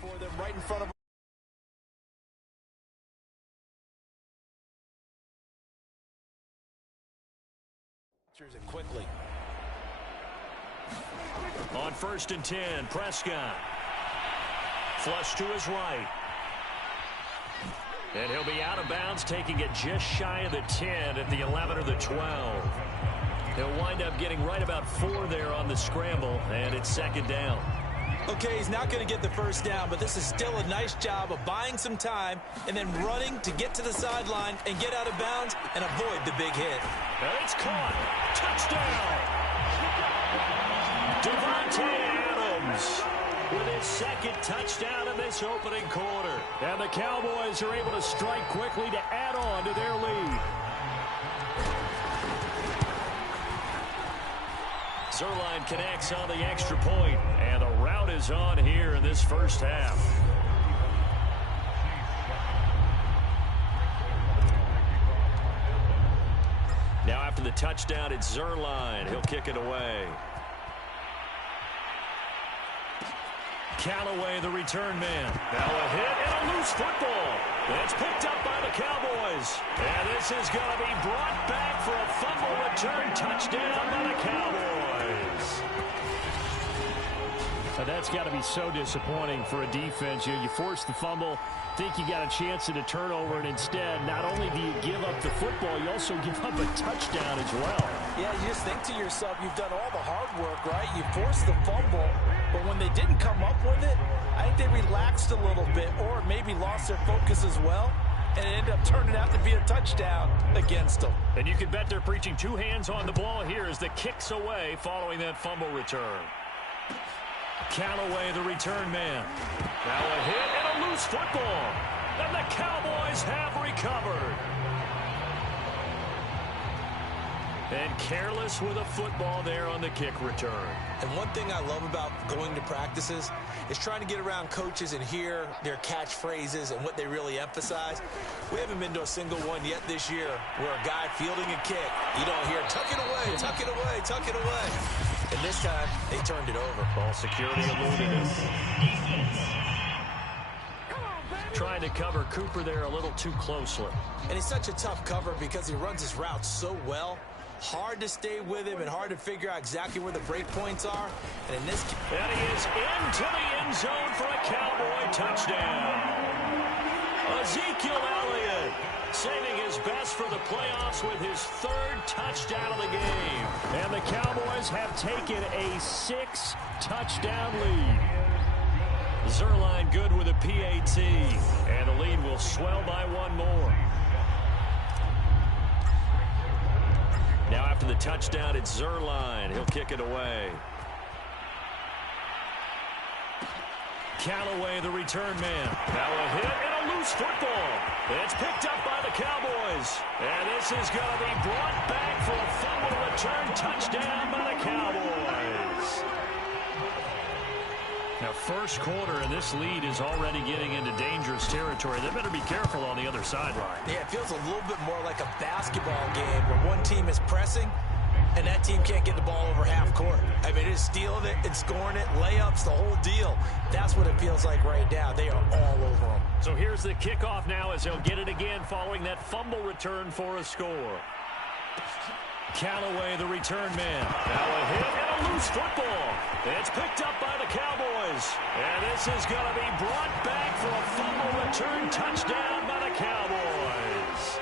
For them right in front of it quickly. On 1st and 10, Prescott. Flush to his right. And he'll be out of bounds, taking it just shy of the 10 at the 11 or the 12. He'll wind up getting right about 4 there on the scramble, and it's 2nd down. Okay, he's not going to get the first down, but this is still a nice job of buying some time and then running to get to the sideline and get out of bounds and avoid the big hit. And it's caught. Touchdown. Devontae Adams with his 2nd touchdown in this opening quarter. And the Cowboys are able to strike quickly to add on to their lead. Zerline connects on the extra point, and the route is on here in this first half. Now after the touchdown, it's Zerline. He'll kick it away. Callaway, the return man. Now a hit and a loose football. That's picked up by the Cowboys. And this is going to be brought back for a fumble return touchdown by the Cowboys. That's got to be so disappointing for a defense. You force the fumble, think you got a chance at a turnover, and instead, not only do you give up the football, you also give up a touchdown as well. Yeah, you just think to yourself, you've done all the hard work, right? You forced the fumble, but when they didn't come up with it, I think they relaxed a little bit or maybe lost their focus as well, and it ended up turning out to be a touchdown against them. And you can bet they're preaching 2 hands on the ball here as the kick's away following that fumble return. Callaway, the return man. Now a hit and a loose football. And the Cowboys have recovered. And careless with a football there on the kick return. And one thing I love about going to practices is trying to get around coaches and hear their catchphrases and what they really emphasize. We haven't been to a single one yet this year where a guy fielding a kick, you don't hear, tuck it away, tuck it away, tuck it away. And this time, they turned it over. Ball security eluded it. Trying to cover Cooper there a little too closely. And it's such a tough cover because he runs his route so well. Hard to stay with him and hard to figure out exactly where the break points are. And in this case, and he is into the end zone for a Cowboy touchdown. Ezekiel Elliott saving his best for the playoffs with his 3rd touchdown of the game. And the Cowboys have taken a 6-touchdown lead. Zerline good with a PAT. And the lead will swell by 1 more. Now after the touchdown, it's Zerline. He'll kick it away. Callaway, the return man. Now a hit and a loose football. It's picked up by the Cowboys. And this is going to be brought back for a fumble return touchdown by the Cowboys. Now, first quarter, and this lead is already getting into dangerous territory. They better be careful on the other sideline. Yeah, it feels a little bit more like a basketball game where one team is pressing and that team can't get the ball over half court. I mean, it's stealing it, it's scoring it, layups, the whole deal. That's what it feels like right now. They are all over them. So here's the kickoff now as they'll get it again following that fumble return for a score. Callaway, the return man. Now a hit and a loose football. It's picked up by the Cowboys. And this is going to be brought back for a fumble return touchdown by the Cowboys.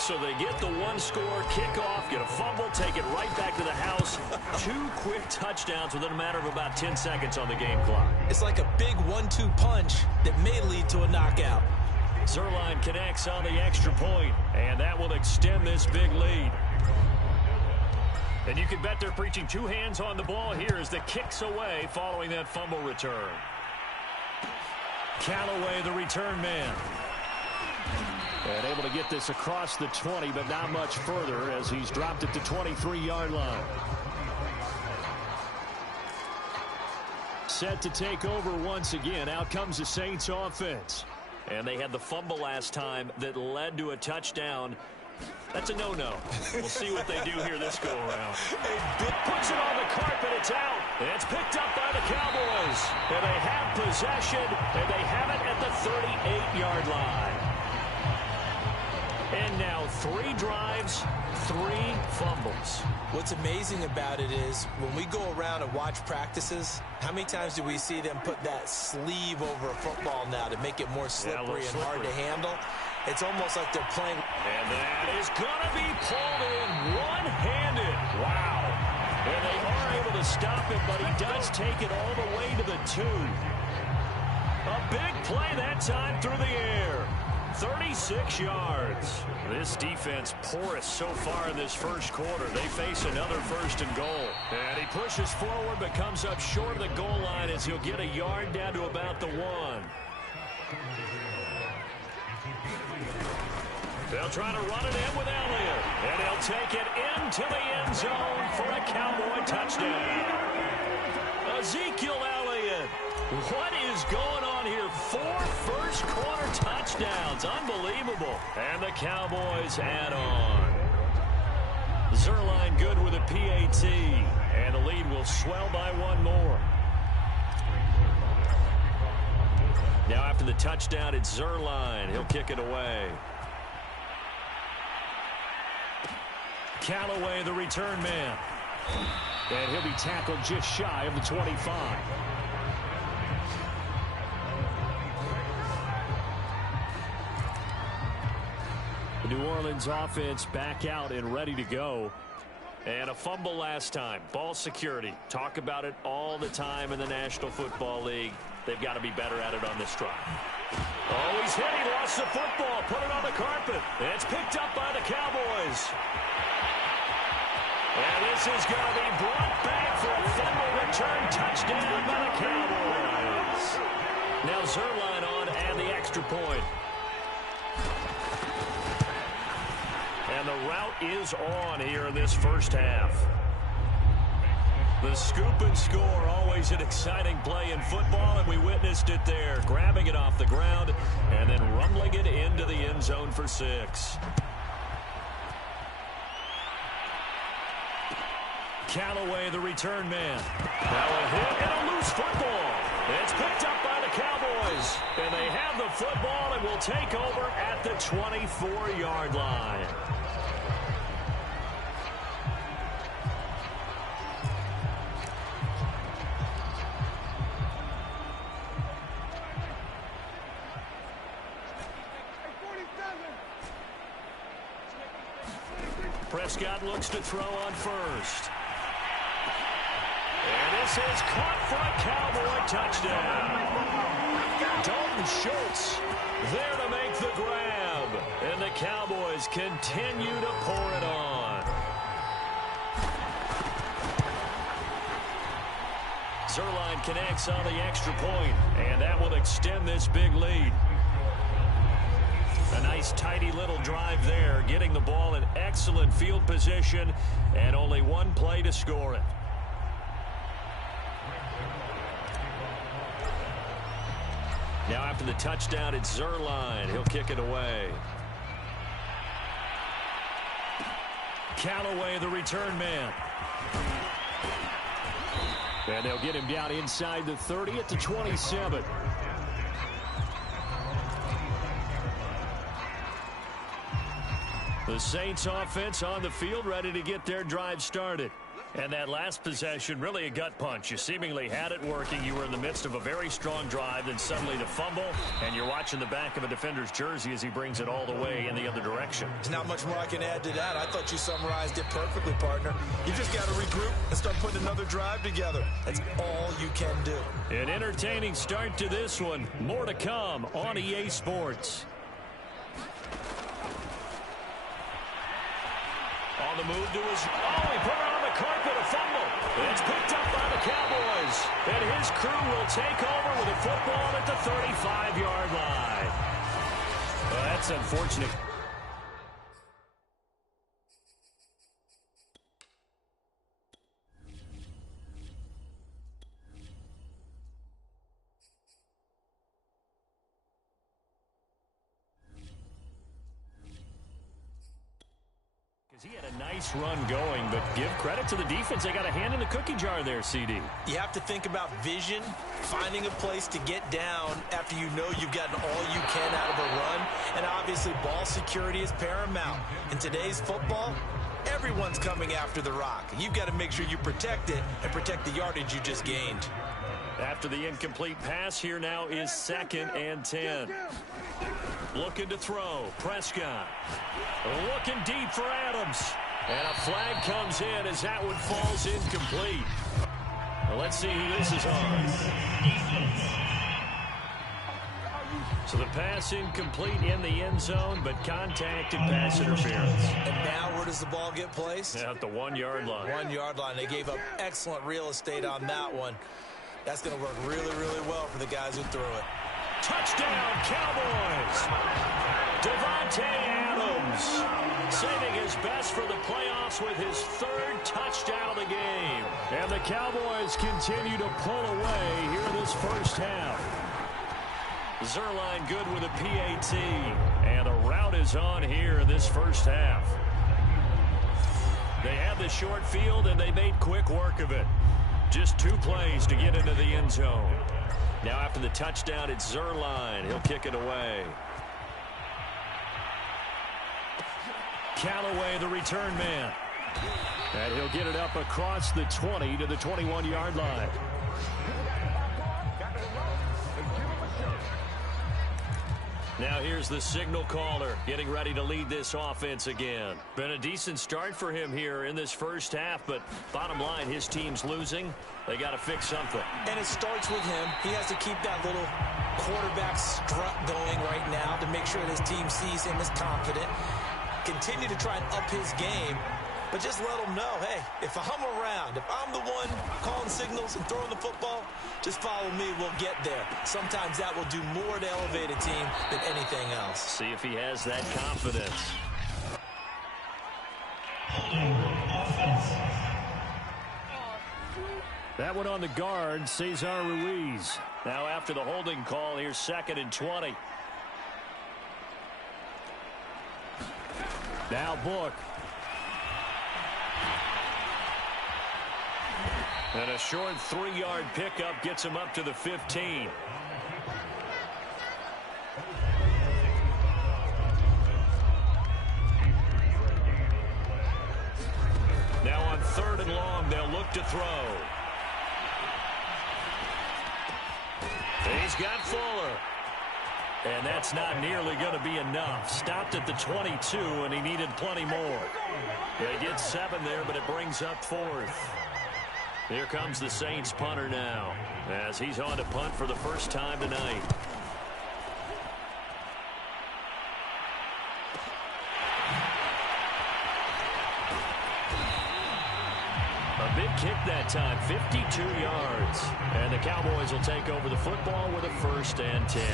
So they get the 1-score kickoff, get a fumble, take it right back to the house. 2 quick touchdowns within a matter of about 10 seconds on the game clock. It's like a big 1-2 punch that may lead to a knockout. Zerline connects on the extra point, and that will extend this big lead. And you can bet they're preaching 2 hands on the ball here as the kick's away following that fumble return. Callaway, the return man. And able to get this across the 20, but not much further as he's dropped it to 23-yard line. Set to take over once again. Out comes the Saints offense. And they had the fumble last time that led to a touchdown. That's a no-no. We'll see what they do here this go-around. Puts it on the carpet. It's out. It's picked up by the Cowboys. And they have possession, and they have it at the 38-yard line. And now 3 drives, 3 fumbles. What's amazing about it is when we go around and watch practices, how many times do we see them put that sleeve over a football now to make it more slippery and hard to handle? It's almost like they're playing. And that is going to be pulled in one-handed. Wow. And they are able to stop him, but he does take it all the way to the 2. A big play that time through the air. 36 yards. This defense porous so far in this first quarter. They face another 1st and goal. And he pushes forward but comes up short of the goal line as he'll get a yard down to about the 1. They'll try to run it in with Elliott. And he'll take it into the end zone for a Cowboy touchdown. Ezekiel Elliott. What is going on here? 4 first-quarter touchdowns. Unbelievable. And the Cowboys add on. Zerline good with a PAT. And the lead will swell by 1 more. Now after the touchdown, it's Zerline. He'll kick it away. Callaway, the return man. And he'll be tackled just shy of the 25. The New Orleans offense back out and ready to go. And a fumble last time. Ball security. Talk about it all the time in the National Football League. They've got to be better at it on this drive. Oh, he's hit. He lost the football. Put it on the carpet. And it's picked up by the Cowboys. And this is going to be brought back for a fumble return touchdown by the Cowboys. Now Zerline on and the extra point. And the route is on here in this first half. The scoop and score, always an exciting play in football, and we witnessed it there. Grabbing it off the ground and then rumbling it into the end zone for 6. Callaway, the return man. Now a hit and a loose football. It's picked up by the Cowboys. And they have the football and will take over at the 24-yard line. Prescott looks to throw on first. And this is caught for a Cowboy touchdown. Dalton Schultz there to make the grab. And the Cowboys continue to pour it on. Zerline connects on the extra point, and that will extend this big lead. A nice tidy little drive there, getting the ball in excellent field position, and only 1 play to score it. Now after the touchdown, it's Zerline. He'll kick it away. Callaway, the return man. And they'll get him down inside the 30 at the 27. The Saints offense on the field, ready to get their drive started. And that last possession, really a gut punch. You seemingly had it working. You were in the midst of a very strong drive, then suddenly the fumble, and you're watching the back of a defender's jersey as he brings it all the way in the other direction. There's not much more I can add to that. I thought you summarized it perfectly, partner. You just got to regroup and start putting another drive together. That's all you can do. An entertaining start to this one. More to come on EA Sports. On the move to his... Oh, he put it on the carpet, a fumble. It's picked up by the Cowboys. And his crew will take over with a football at the 35-yard line. Well, that's unfortunate. He had a nice run going, but give credit to the defense. They got a hand in the cookie jar there, CD. You have to think about vision, finding a place to get down after you know you've gotten all you can out of a run. And obviously, ball security is paramount. In today's football, everyone's coming after the rock. You've got to make sure you protect it and protect the yardage you just gained. After the incomplete pass, here now is 2nd and 10. Looking to throw. Prescott. Looking deep for Adams. And a flag comes in as that one falls incomplete. Well, let's see who this is on. So the pass incomplete in the end zone, but contact and pass interference. And now where does the ball get placed? At the 1-yard line. 1-yard line. They gave up excellent real estate on that one. That's going to work really, really well for the guys who threw it. Touchdown, Cowboys! Devontae Adams saving his best for the playoffs with his 3rd touchdown of the game. And the Cowboys continue to pull away here in this first half. Zerline good with a PAT. And a route is on here in this first half. They have the short field, and they made quick work of it. Just 2 plays to get into the end zone. Now after the touchdown, it's Zerline. He'll kick it away. Callaway, the return man. And he'll get it up across the 20 to the 21-yard line. Now here's the signal caller getting ready to lead this offense again. Been a decent start for him here in this first half, but bottom line, his team's losing. They got to fix something. And it starts with him. He has to keep that little quarterback strut going right now to make sure that his team sees him as confident. Continue to try and up his game, but just let him know, hey, if I'm around, if I'm the one calling signals and throwing the football, just follow me, we'll get there. Sometimes that will do more to elevate a team than anything else. See if he has that confidence. That one on the guard, Cesar Ruiz. Now after the holding call, here's 2nd and 20. Now Book. And a short 3-yard pickup gets him up to the 15. Now on 3rd and long, they'll look to throw. He's got Fuller. And that's not nearly going to be enough. Stopped at the 22, and he needed plenty more. They get 7 there, but it brings up 4th. Here comes the Saints punter now, as he's on to punt for the first time tonight. A big kick that time, 52 yards. And the Cowboys will take over the football with a 1st and 10.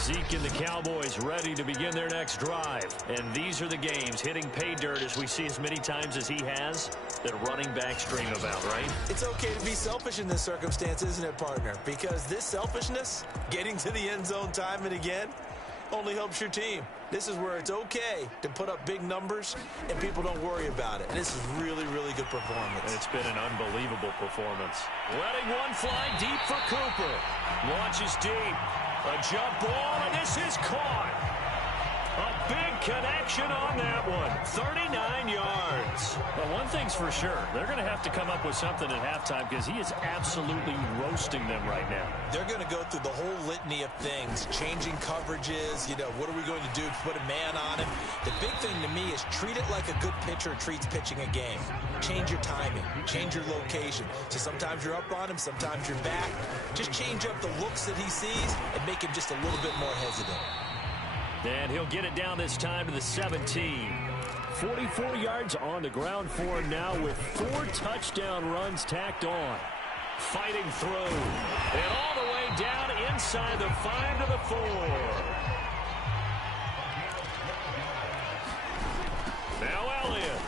Zeke and the Cowboys ready to begin their next drive. And these are the games, hitting pay dirt as we see as many times as he has, that running backs dream about, right? It's okay to be selfish in this circumstance, isn't it, partner? Because this selfishness, getting to the end zone time and again, only helps your team. This is where it's okay to put up big numbers and people don't worry about it. And this is really, really good performance. It's been an unbelievable performance. Letting one fly deep for Cooper. Launches deep. A jump ball, and this is caught. A big connection on that one. 39 yards. Well, one thing's for sure. They're going to have to come up with something at halftime because he is absolutely roasting them right now. They're going to go through the whole litany of things, changing coverages, what are we going to do to put a man on him? The big thing to me is treat it like a good pitcher treats pitching a game. Change your timing, change your location. So sometimes you're up on him, sometimes you're back. Just change up the looks that he sees and make him just a little bit more hesitant. And he'll get it down this time to the 17. 44 yards on the ground for him now with 4 touchdown runs tacked on. Fighting through. And all the way down inside the 5 to the 4. Now Elliott.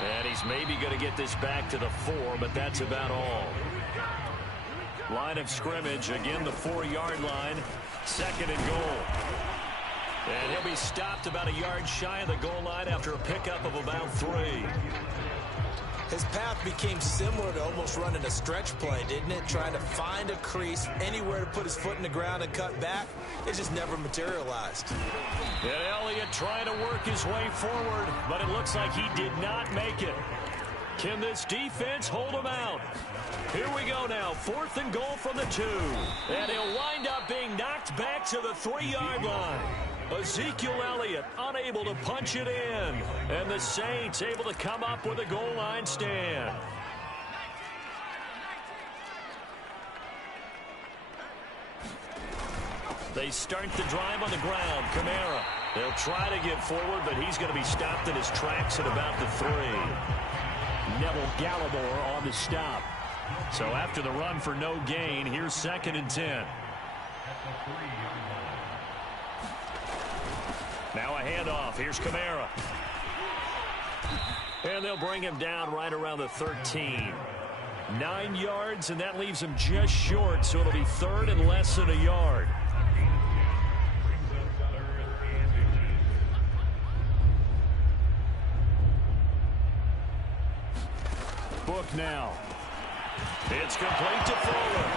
And he's maybe going to get this back to the 4, but that's about all. Line of scrimmage, again the 4-yard line. 2nd and goal. And he'll be stopped about a yard shy of the goal line after a pickup of about 3. His path became similar to almost running a stretch play, didn't it? Trying to find a crease, anywhere to put his foot in the ground and cut back. It just never materialized. And Elliott trying to work his way forward, but it looks like he did not make it. Can this defense hold him out? Here we go now, 4th and goal from the 2. And he'll wind up being knocked back to the 3-yard line. Ezekiel Elliott unable to punch it in. And the Saints able to come up with a goal line stand. They start the drive on the ground. Kamara. They'll try to get forward, but he's going to be stopped in his tracks at about the 3. Neville Gallimore on the stop. So after the run for no gain, here's 2nd and 10. Now a handoff. Here's Kamara. And they'll bring him down right around the 13. 9 yards, and that leaves him just short, so it'll be 3rd and less than a yard. Book now. It's complete to Fuller.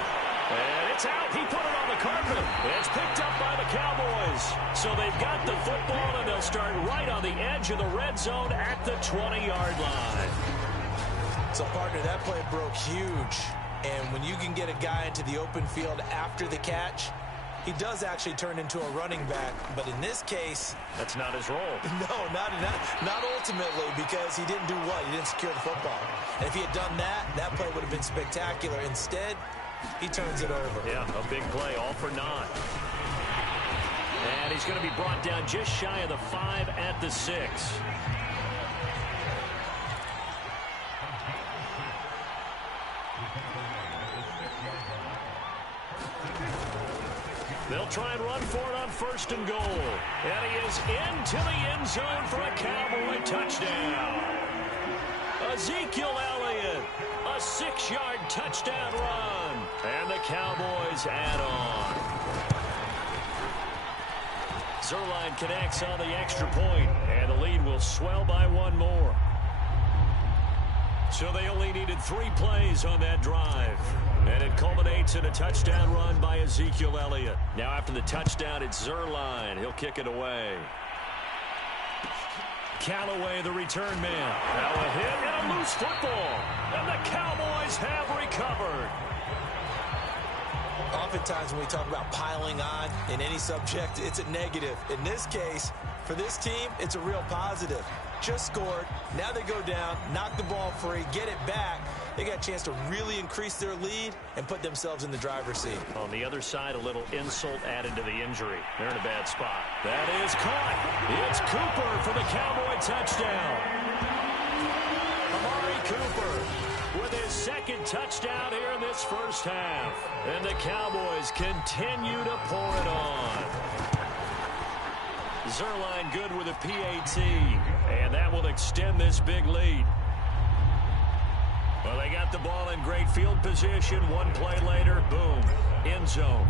And it's out. He put it on the carpet. It's picked up by the Cowboys. So they've got the football, and they'll start right on the edge of the red zone at the 20-yard line. So, partner, that play broke huge. And when you can get a guy into the open field after the catch, he does actually turn into a running back. But in this case, that's not his role. No, not ultimately, because he didn't do what? He didn't secure the football. And if he had done that, that play would have been spectacular. Instead, he turns it over. Yeah, a big play, all for naught. And he's going to be brought down just shy of the 5 at the 6. They'll try and run for it on 1st and goal. And he is into the end zone for a Cowboy touchdown. Ezekiel Elliott, a 6-yard touchdown run. And the Cowboys add on. Zerline connects on the extra point, and the lead will swell by 1 more. So they only needed 3 plays on that drive. And it culminates in a touchdown run by Ezekiel Elliott. Now after the touchdown, it's Zerline. He'll kick it away. Callaway, the return man. Now a hit and a loose football. And the Cowboys have recovered. Oftentimes when we talk about piling on in any subject, it's a negative. In this case, for this team, it's a real positive. Just scored. Now they go down, knock the ball free, get it back. They got a chance to really increase their lead and put themselves in the driver's seat. On the other side, a little insult added to the injury. They're in a bad spot. That is caught. It's Cooper for the Cowboy touchdown. Amari Cooper with his 2nd touchdown here in this first half. And the Cowboys continue to pour it on. Zerline good with a PAT. And that will extend this big lead. Well, they got the ball in great field position. 1 play later, boom, end zone.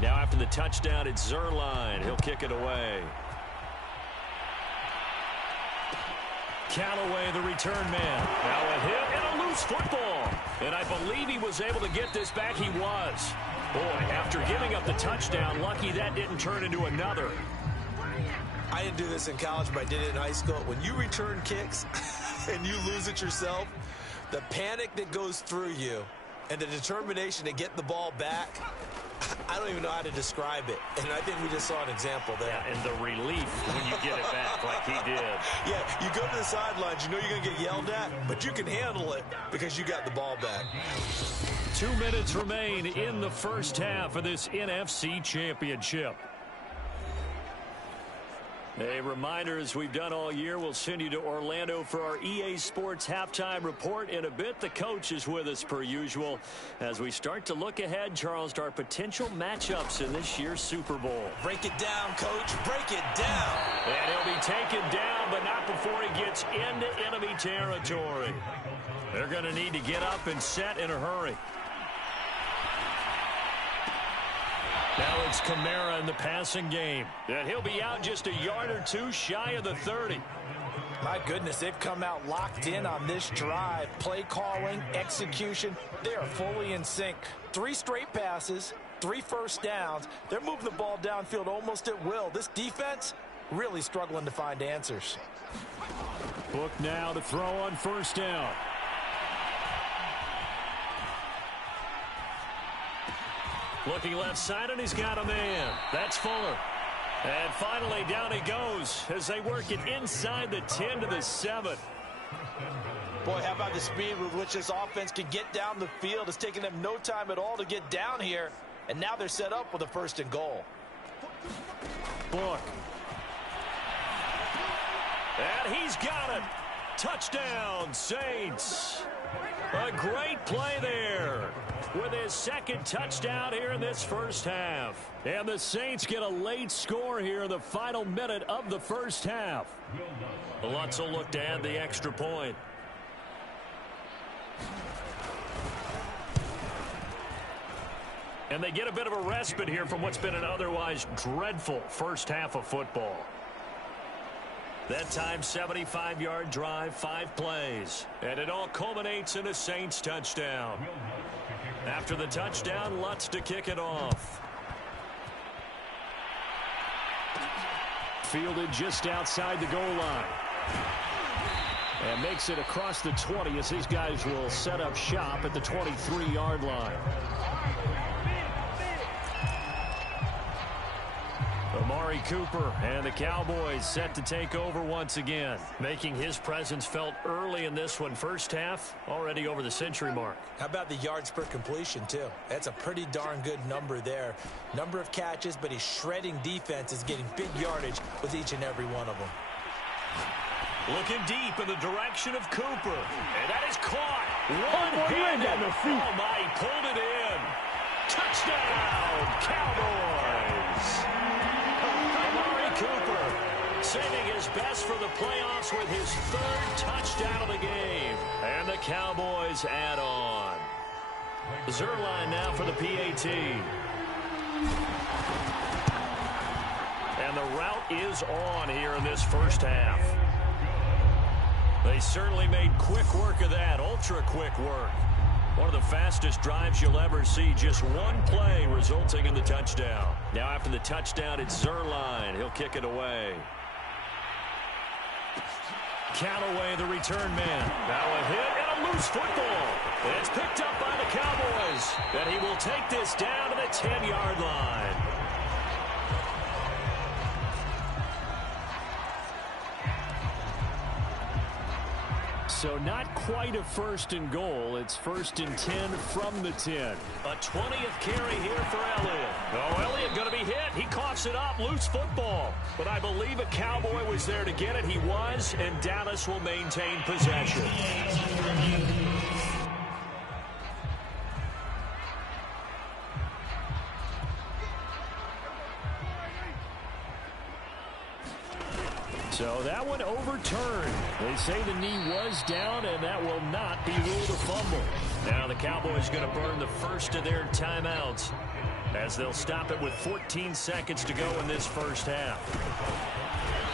Now after the touchdown, it's Zerline. He'll kick it away. Callaway, the return man. Now a hit and a loose football. And I believe he was able to get this back. He was. Boy, after giving up the touchdown, lucky that didn't turn into another. I didn't do this in college, but I did it in high school. When you return kicks and you lose it yourself, the panic that goes through you and the determination to get the ball back, I don't even know how to describe it. And I think we just saw an example there. Yeah, and the relief when you get it back like he did. Yeah, you go to the sidelines, you know you're going to get yelled at, but you can handle it because you got the ball back. 2 minutes remain in the first half of this NFC Championship. A reminder, as we've done all year, we'll send you to Orlando for our EA Sports halftime report in a bit. The coach is with us per usual as we start to look ahead, Charles, to our potential matchups in this year's Super Bowl. Break it down, coach. Break it down. And he'll be taken down, but not before he gets into enemy territory. They're going to need to get up and set in a hurry. Now It's Kamara in the passing game. And he'll be out just a yard or two shy of the 30. My goodness, they've come out locked in on this drive. Play calling, execution, they are fully in sync. 3 straight passes, 3 first downs. They're moving the ball downfield almost at will. This defense really struggling to find answers. Book now to throw on first down. Looking left side, and he's got a man. That's Fuller. And finally, down he goes as they work it inside the 10 to the 7. Boy, how about the speed with which this offense can get down the field? It's taking them no time at all to get down here. And now they're set up with a 1st and goal. Book. And he's got it. Touchdown, Saints. A great play there with his 2nd touchdown here in this first half. And the Saints get a late score here in the final minute of the first half. Lutz will look to add the extra point. And they get a bit of a respite here from what's been an otherwise dreadful first half of football. That time, 75-yard drive, 5 plays. And it all culminates in a Saints touchdown. After the touchdown, Lutz to kick it off. Fielded just outside the goal line. And makes it across the 20 as his guys will set up shop at the 23-yard line. Amari Cooper and the Cowboys set to take over once again, making his presence felt early in this one. First half, already over the century mark. How about the yards per completion, too? That's a pretty darn good number there. Number of catches, but he's shredding defense, is getting big yardage with each and every one of them. Looking deep in the direction of Cooper. And that is caught. One-handed. Oh, my, he pulled it in. Touchdown, Cowboys. Amari Cooper saving his best for the playoffs with his 3rd touchdown of the game. And the Cowboys add on. Zerline now for the PAT. And the route is on here in this first half. They certainly made quick work of that, ultra quick work. One of the fastest drives you'll ever see, just one play resulting in the touchdown. Now after the touchdown, it's Zerline. He'll kick it away. Callaway, the return man. Now a hit and a loose football. It's picked up by the Cowboys. And he will take this down to the 10-yard line. So not quite a 1st and goal. It's 1st and 10 from the 10. A 20th carry here for Elliott. Oh, Elliott going to be hit. He coughs it up. Loose football. But I believe a Cowboy was there to get it. He was, and Dallas will maintain possession. So that one overturned. They say the knee was down, and that will not be ruled a fumble. Now the Cowboys going to burn the first of their timeouts as they'll stop it with 14 seconds to go in this first half.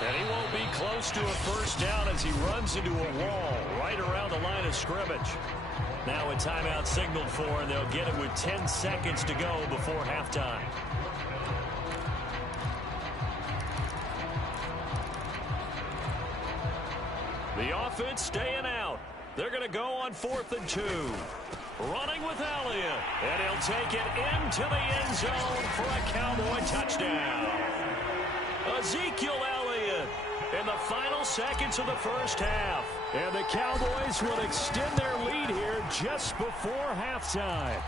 And he won't be close to a first down as he runs into a wall right around the line of scrimmage. Now a timeout signaled for, and they'll get it with 10 seconds to go before halftime. The offense staying out. They're going to go on 4th and 2. Running with Elliott. And he'll take it into the end zone for a Cowboy touchdown. Ezekiel Elliott in the final seconds of the first half. And the Cowboys will extend their lead here just before halftime.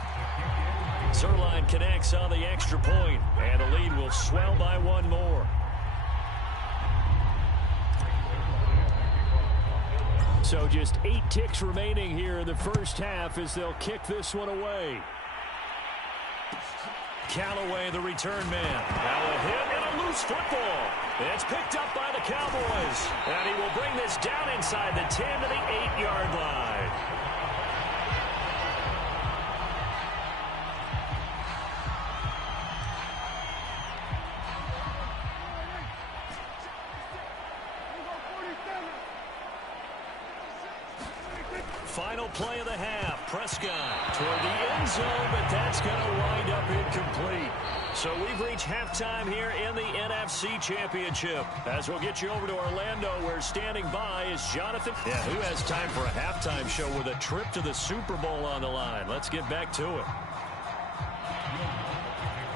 Zerline connects on the extra point, and the lead will swell by one more. So just 8 ticks remaining here in the first half as they'll kick this one away. Callaway, the return man. Now a hit and a loose football. It's picked up by the Cowboys. And he will bring this down inside the 10 to the 8-yard line. final play of the half. Prescott toward the end zone, but that's going to wind up incomplete. So we've reached halftime here in the NFC Championship. As we'll get you over to Orlando, where standing by is Jonathan. Yeah, who has time for a halftime show with a trip to the Super Bowl on the line? Let's get back to it.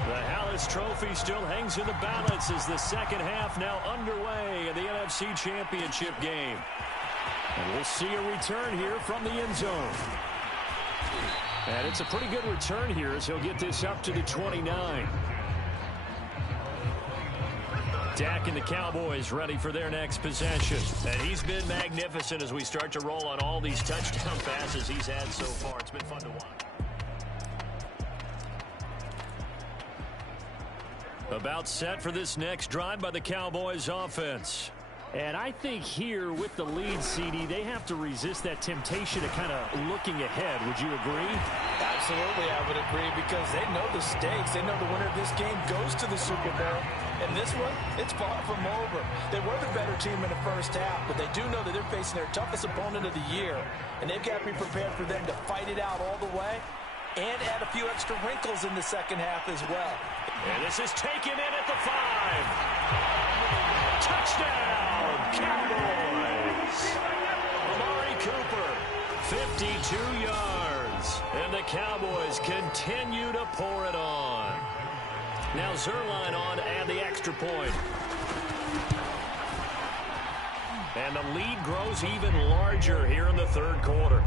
The Hallis Trophy still hangs in the balance as the second half now underway in the NFC Championship game. And we'll see a return here from the end zone. And it's a pretty good return here as he'll get this up to the 29. Dak and the Cowboys ready for their next possession. And he's been magnificent as we start to roll on all these touchdown passes he's had so far. It's been fun to watch. About set for this next drive by the Cowboys offense. And I think here with the lead, CD, they have to resist that temptation of kind of looking ahead. Would you agree? Absolutely, I would agree, because they know the stakes. They know the winner of this game goes to the Super Bowl. And this one, it's far from over. They were the better team in the first half, but they do know that they're facing their toughest opponent of the year. And they've got to be prepared for them to fight it out all the way and add a few extra wrinkles in the second half as well. And this is taken in at the 5. Touchdown, Cowboys. Amari Cooper, 52 yards. And the Cowboys continue to pour it on. Now Zerline on to add the extra point. And the lead grows even larger here in the third quarter.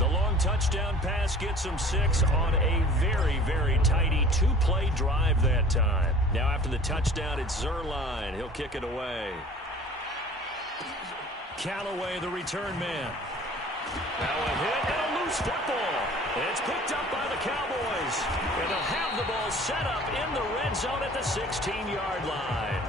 The long touchdown pass gets them 6 on a very, very tidy 2-play drive that time. Now after the touchdown, it's Zerline. He'll kick it away. Callaway, the return man. Now a hit and a loose football. It's picked up by the Cowboys. And they'll have the ball set up in the red zone at the 16-yard line.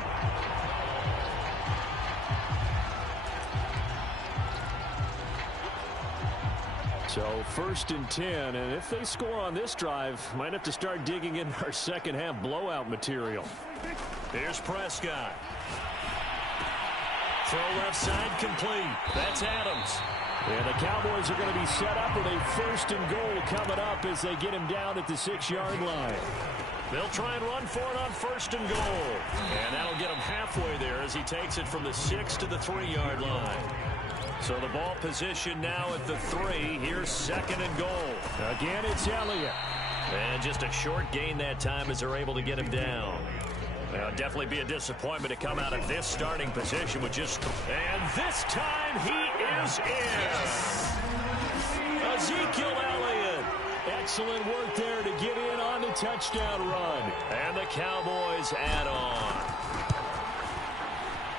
So 1st and 10, and if they score on this drive, might have to start digging in our second half blowout material. Here's Prescott. Throw left side complete. That's Adams. And the Cowboys are going to be set up with a 1st and goal coming up as they get him down at the 6-yard line. They'll try and run for it on 1st and goal. And that'll get him halfway there as he takes it from the 6 to the 3-yard line. So the ball position now at the 3. Here's 2nd and goal. Again, it's Elliott. And just a short gain that time as they're able to get him down. Now, definitely be a disappointment to come out of this starting position with just... And this time he is in. Ezekiel Elliott. Excellent work there to get in on the touchdown run. And the Cowboys add on.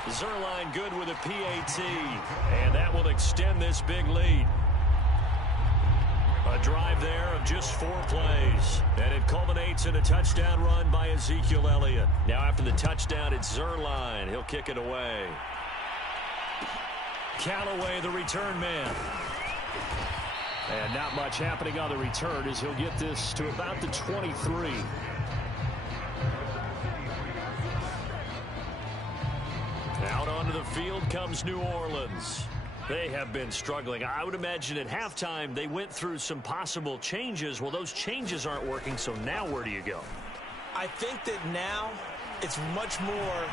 Zerline good with a PAT, and that will extend this big lead. A drive there of just 4 plays, and it culminates in a touchdown run by Ezekiel Elliott. Now after the touchdown, it's Zerline. He'll kick it away. Callaway, the return man. And not much happening on the return as he'll get this to about the 23. Out onto the field comes New Orleans. They have been struggling. I would imagine at halftime they went through some possible changes. Well, those changes aren't working, so now where do you go? I think that now it's much more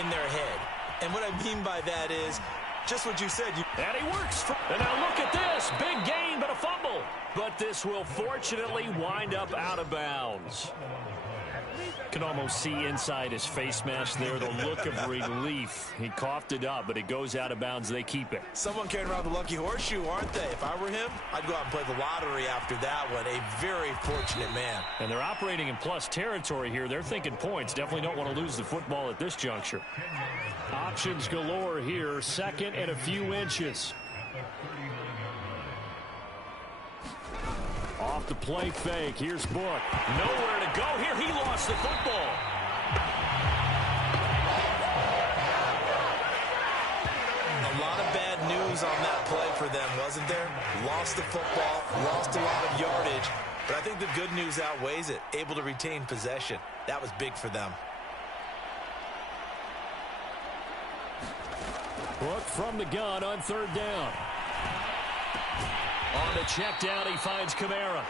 in their head. And what I mean by that is just what you said. And he works. And now look at this. Big gain, but a fumble. But this will fortunately wind up out of bounds. Can almost see inside his face mask there the look of relief. He coughed it up, but it goes out of bounds. They keep it. Someone carrying around the lucky horseshoe, aren't they? If I were him, I'd go out and play the lottery after that one. A very fortunate man. And they're operating in plus territory here. They're thinking points. Definitely don't want to lose the football at this juncture. Options galore here. 2nd and a few inches. Off the play fake. Here's Book. Nowhere to go here. He lost the football. A lot of bad news on that play for them, wasn't there? Lost the football, lost a lot of yardage, but I think the good news outweighs it. Able to retain possession. That was big for them. Book from the gun on 3rd down. On the check down, he finds Kamara.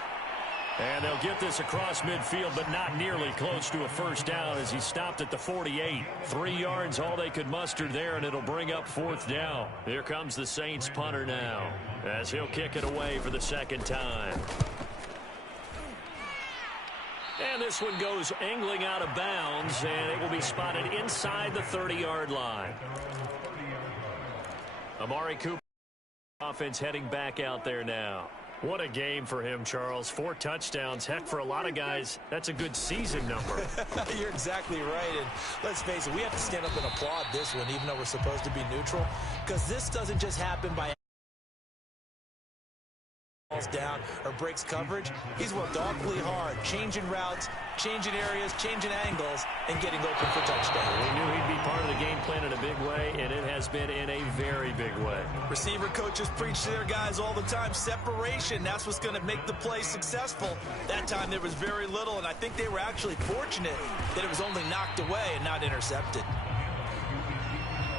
And they'll get this across midfield, but not nearly close to a first down as he stopped at the 48. 3 yards, all they could muster there, and it'll bring up 4th down. Here comes the Saints punter now as he'll kick it away for the 2nd time. And this one goes angling out of bounds, and it will be spotted inside the 30-yard line. Amari Cooper, offense heading back out there now. What a game for him, Charles. 4 touchdowns. Heck, for a lot of guys, that's a good season number. You're exactly right. And let's face it, we have to stand up and applaud this one, even though we're supposed to be neutral, because this doesn't just happen by down or breaks coverage. He's worked awfully hard, changing routes, changing areas, changing angles, and getting open for touchdown. We knew he'd be part of the game plan in a big way, and it has been in a very big way. Receiver coaches preach to their guys all the time. Separation, that's what's going to make the play successful. That time there was very little, and I think they were actually fortunate that it was only knocked away and not intercepted.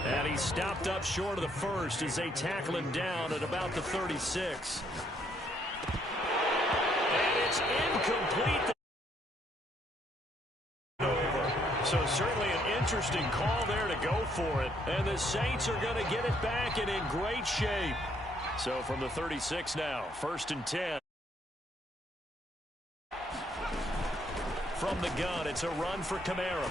And he stopped up short of the first as they tackle him down at about the 36. It's incomplete. So certainly an interesting call there to go for it. And the Saints are going to get it back and in great shape. So from the 36 now, 1st and 10. From the gun, it's a run for Kamara.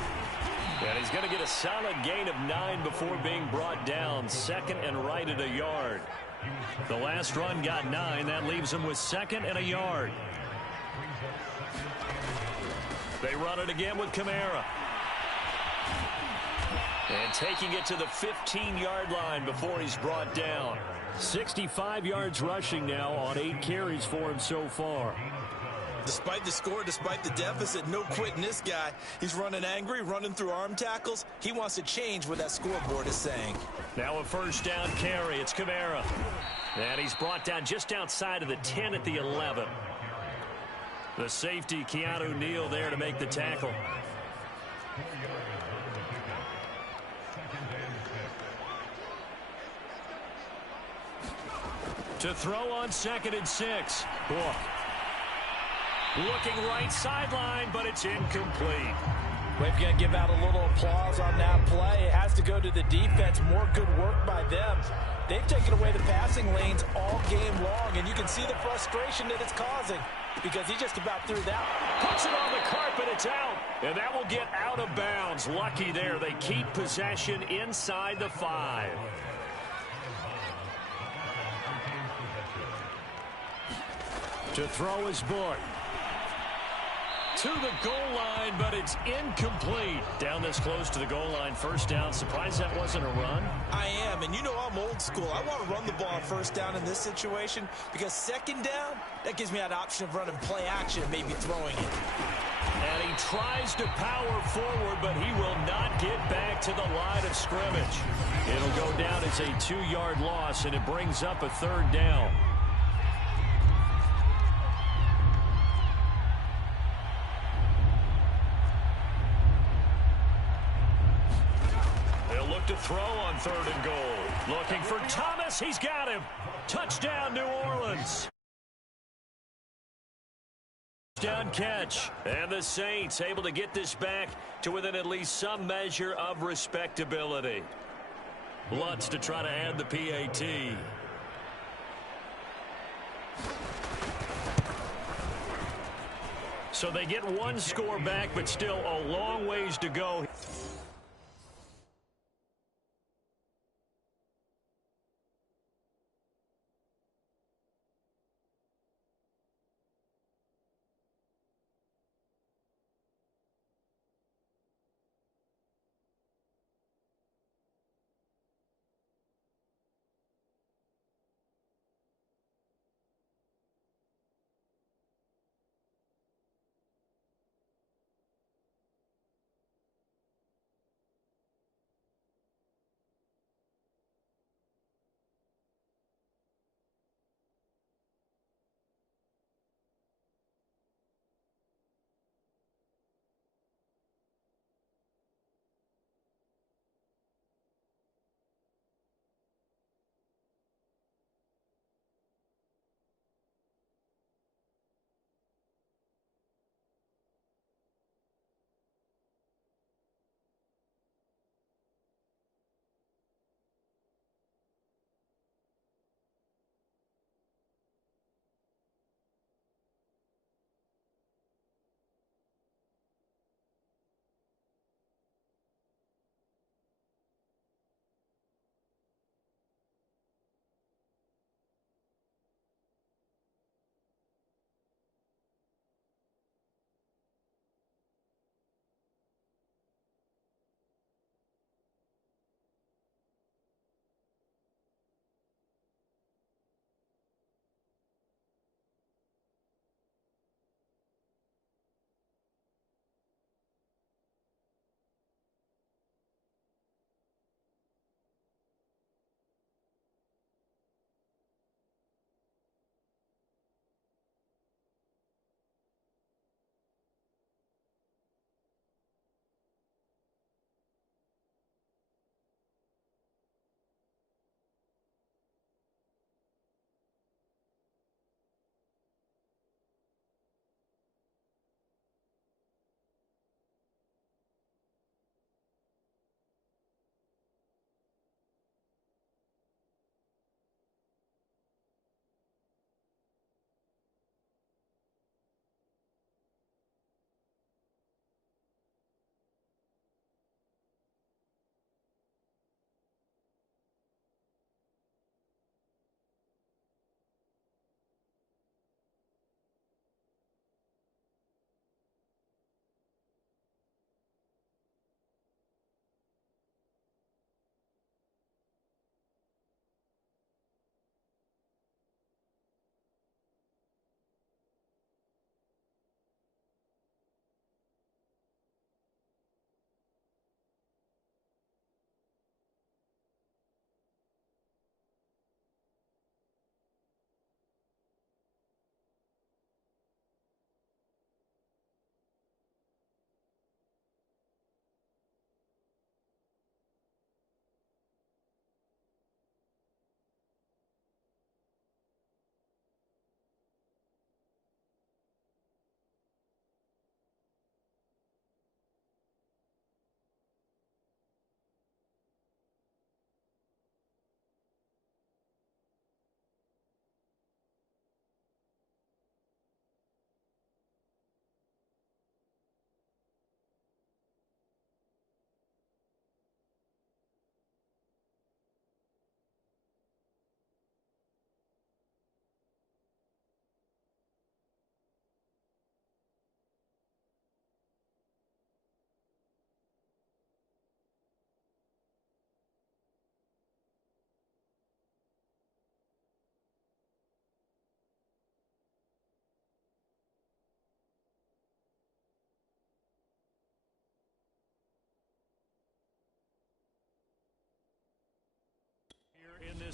And he's going to get a solid gain of 9 before being brought down. 2nd and right at a yard. The last run got 9. That leaves him with 2nd and a yard. They run it again with Kamara. And taking it to the 15-yard line before he's brought down. 65 yards rushing now on 8 carries for him so far. Despite the score, despite the deficit, no quitting this guy. He's running angry, running through arm tackles. He wants to change what that scoreboard is saying. Now a 1st down carry. It's Kamara. And he's brought down just outside of the 10 at the 11. The safety, Keanu Neal, there to make the tackle. To throw on 2nd and 6. Book. Looking right sideline, but it's incomplete. We're going to give out a little applause on that play. It has to go to the defense. More good work by them. They've taken away the passing lanes all game long, and you can see the frustration that it's causing because he just about threw that. Puts it on the carpet, it's out. And that will get out of bounds. Lucky there. They keep possession inside the 5. To throw is Book. To the goal line, but it's incomplete. Down this close to the goal line, 1st down. Surprised that wasn't a run? I am, and you know I'm old school. I want to run the ball on 1st down in this situation because 2nd down, that gives me that option of running play action and maybe throwing it. And he tries to power forward, but he will not get back to the line of scrimmage. It'll go down as a 2-yard loss, and it brings up a 3rd down. To throw on 3rd and goal. Looking for Thomas. He's got him. Touchdown, New Orleans. Touchdown catch. And the Saints able to get this back to within at least some measure of respectability. Lutz to try to add the PAT. So they get 1 score back, but still a long ways to go.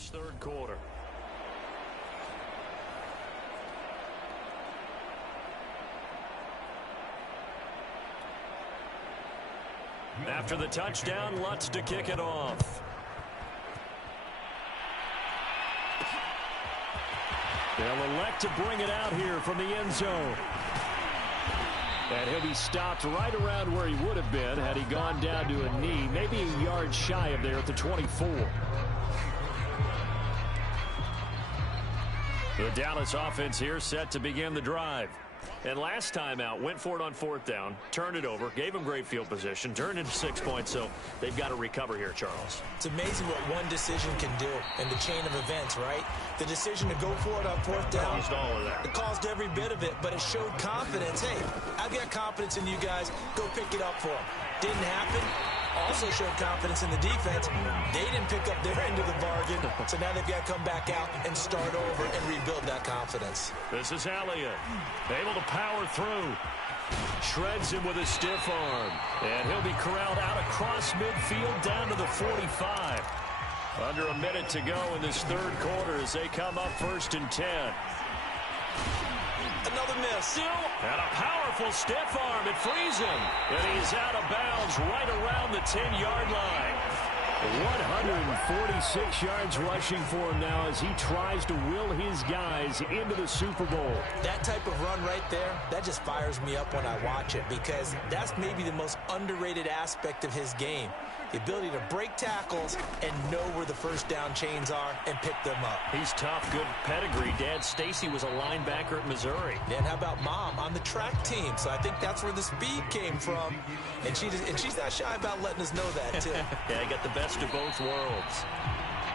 this third quarter. After the touchdown, Lutz to kick it off. They'll elect to bring it out here from the end zone. And he'll be stopped right around where he would have been had he gone down to a knee, maybe a yard shy of there at the 24. The Dallas offense here set to begin the drive. And last time out, went for it on fourth down, turned it over, gave him great field position, turned into 6 points, so they've got to recover here, Charles. It's amazing what one decision can do in the chain of events, right? The decision to go for it on fourth down, Caused all of that. It caused every bit of it, but it showed confidence. Hey, I've got confidence in you guys. Go pick it up for them. Didn't happen. Also showed confidence in the defense. They didn't pick up their end of the bargain, so now they've got to come back out and start over and rebuild that confidence. This is Elliott, able to power through. Shreds him with a stiff arm. And he'll be corralled out across midfield down to the 45. Under a minute to go in this third quarter as they come up 1st and 10. Another miss. And a powerful stiff arm. It frees him. And he's out of bounds right around the 10-yard line. 146 yards rushing for him now as he tries to will his guys into the Super Bowl. That type of run right there, that just fires me up when I watch it because that's maybe the most underrated aspect of his game. The ability to break tackles and know where the first down chains are and pick them up. He's tough, good pedigree. Dad Stacy was a linebacker at Missouri. And how about Mom on the track team? So I think that's where the speed came from. And she's not shy about letting us know that, too. Yeah, I got the best of both worlds.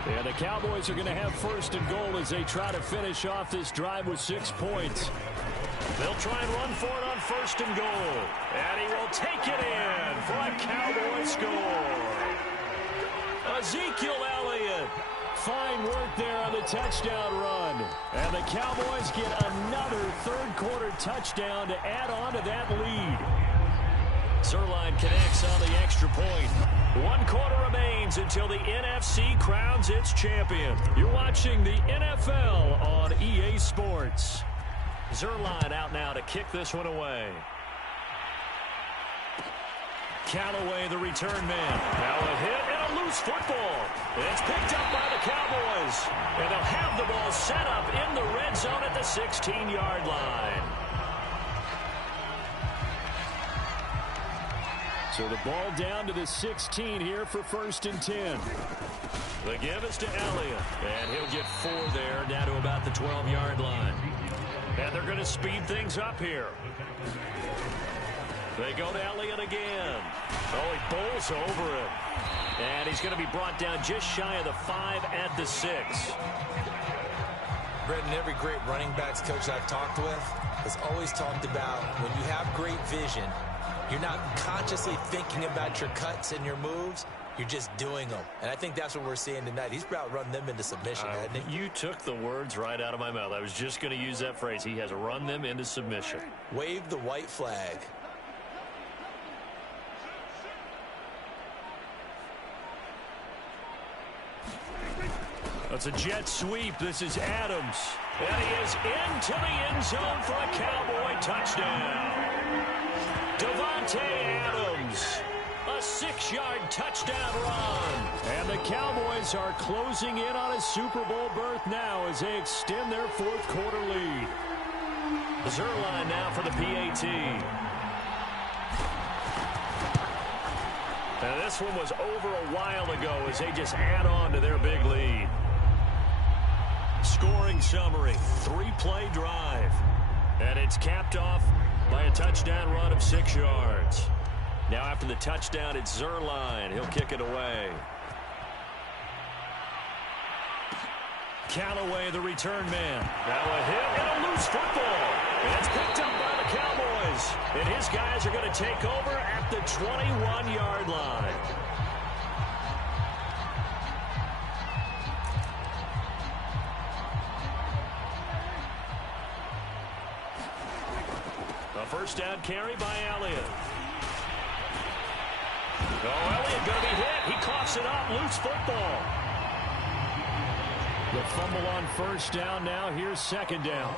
And the Cowboys are going to have 1st and goal as they try to finish off this drive with 6 points. They'll try and run for it on 1st and goal. And he will take it in for a Cowboy score. Ezekiel Elliott. Fine work there on the touchdown run. And the Cowboys get another third quarter touchdown to add on to that lead. Zerline connects on the extra point. 1 quarter remains until the NFC crowns its champion. You're watching the NFL on EA Sports. Zerline out now to kick this one away. Callaway, the return man. Now a hit and a loose football. It's picked up by the Cowboys. And they'll have the ball set up in the red zone at the 16-yard line. So the ball down to the 16 here for 1st and 10. The give is to Elliott. And he'll get 4 there, down to about the 12-yard line. And they're going to speed things up here. They go to Elliott again. Oh, he bowls over him. And he's going to be brought down just shy of the 5 at the 6. Brendan, every great running backs coach I've talked with has always talked about when you have great vision, you're not consciously thinking about your cuts and your moves. You're just doing them. And I think that's what we're seeing tonight. He's about run them into submission, hasn't he? You took the words right out of my mouth. I was just going to use that phrase. He has run them into submission. Wave the white flag. That's a jet sweep. This is Adams. And he is into the end zone for a Cowboy touchdown. Devontae Adams. A 6-yard touchdown run. And the Cowboys are closing in on a Super Bowl berth now as they extend their 4th quarter lead. Zerline now for the PAT. And this one was over a while ago as they just add on to their big lead. Scoring summary, 3-play drive. And it's capped off by a touchdown run of 6 yards. Now after the touchdown, it's Zerline. He'll kick it away. Callaway, the return man. Now a hit and a loose football. And it's picked up by the Cowboys. And his guys are going to take over at the 21-yard line. A first down carry by Elliott. Oh, Elliott going to be hit. He coughs it up. Loose football. The fumble on first down now. Here's second down.